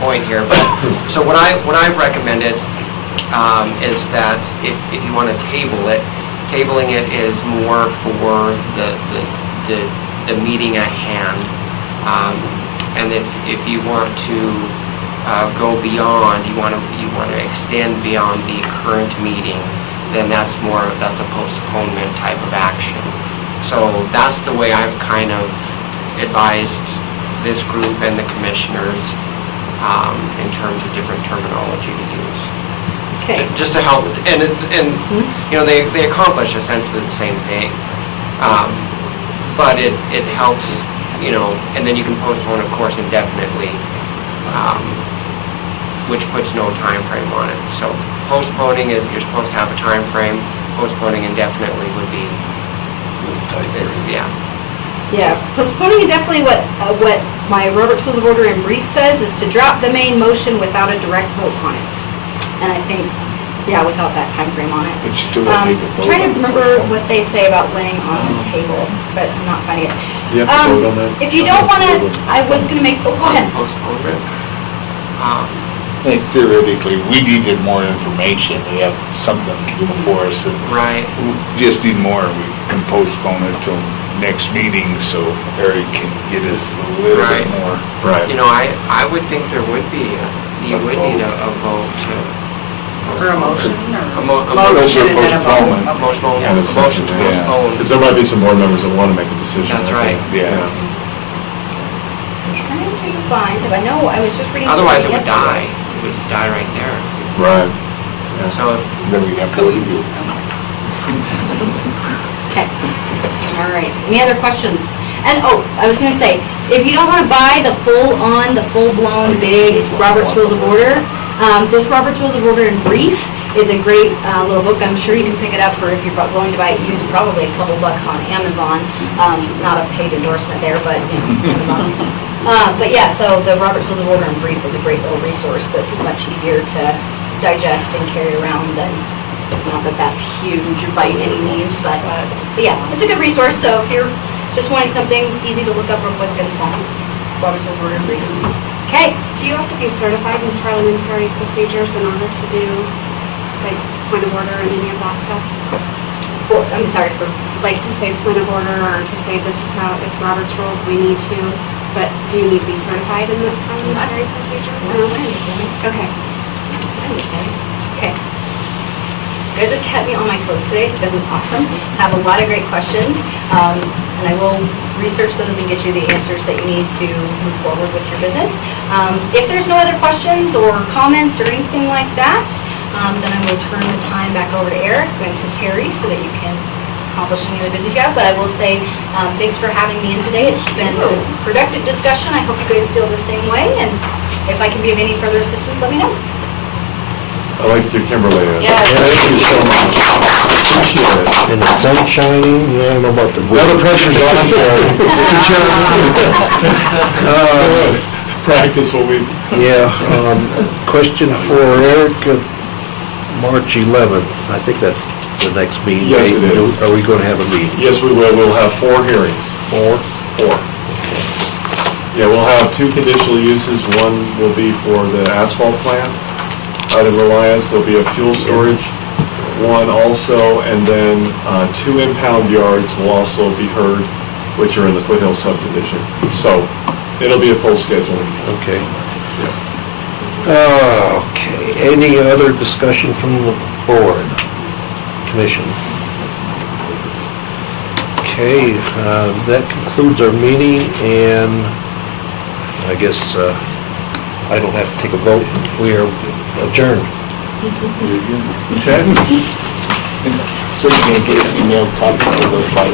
point here. But so what I've recommended is that if you want to table it, tabling it is more for the meeting at hand. And if you want to go beyond, you want to extend beyond the current meeting, then that's a postponement type of action. So that's the way I've kind of advised this group and the commissioners in terms of different terminology to use. Okay. Just to help, and you know, they accomplish essentially the same thing. But it helps, you know, and then you can postpone, of course, indefinitely, which puts no time frame on it. So postponing is, you're supposed to have a time frame. Postponing indefinitely would be, yeah. Yeah, postponing indefinitely, what my Robert's Rules of Order in brief says is to drop the main motion without a direct vote on it. And I think, yeah, without that time frame on it. But you still gotta take a vote. Trying to remember what they say about laying on the table, but I'm not finding it. You have to vote on that? If you don't want to, I was going to make, oh, go ahead. Postponement. I think theoretically, we needed more information. We have something before us that Right. we just need more. We can postpone it till next meeting so Eric can get us a little Right. bit more. Right. You know, I would think there would be, you would need a vote to Or a motion, A or? Motion and then a vote. A motion And a second, to yeah. postpone. Because there might be some board members that want to make a decision. That's right. Yeah. I'm trying to find, because I know I was just reading. Otherwise, it something would die. yesterday. It would just die right there. Right. So, Then we'd have to review. Okay, all right. Any other questions? And, oh, I was gonna say, if you don't wanna buy the full-blown, big Robert's Rules of Order, this Robert's Rules of Order in brief is a great little book. I'm sure you can pick it up for, if you're willing to buy it used, probably a couple bucks on Amazon. Not a paid endorsement there, but, Amazon. But yeah, so the Robert's Rules of Order in brief is a great little resource that's much easier to digest and carry around than, not that that's huge by any means, but yeah, it's a good resource. So if you're just wanting something easy to look up real quick and small, Robert's Rules of Order in brief. Okay. Do you have to be certified in parliamentary procedures in order to do, like, point of order and any of that stuff? I'm sorry for. Like, to say point of order, or to say this is how, it's Robert's Rules, we need to, but do you need to be certified in the parliamentary procedure? I understand. Okay. I understand. Okay. You guys have kept me on my toes today. It's been awesome. Have a lot of great questions. And I will research those and get you the answers that you need to move forward with your business. If there's no other questions or comments or anything like that, then I will turn the time back over to Eric and to Terry so that you can accomplish any other business you have. But I will say thanks for having me in today. It's been a productive discussion. I hope you guys feel the same way. And if I can be of any further assistance, let me know. I like your Kimberly. Yes. Thank you so much. Appreciate it. And the sun's shining, I don't know about the. Now the pressure's on, so. Practice what we. Yeah, question for Eric, March 11th, I think that's the next meeting. Yes, it is. Are we going to have a meeting? Yes, we will. We'll have 4 hearings. 4? 4. Yeah, we'll have 2 conditional uses. One will be for the asphalt plant out of Reliance. There'll be a fuel storage one also, and then 2 impound yards will also be heard, which are in the Foothill subdivision. So it'll be a full schedule. Okay. Okay, any other discussion from the board, commission? Okay, that concludes our meeting, and I guess I don't have to take a vote. We are adjourned. Okay? So you can get email copies of those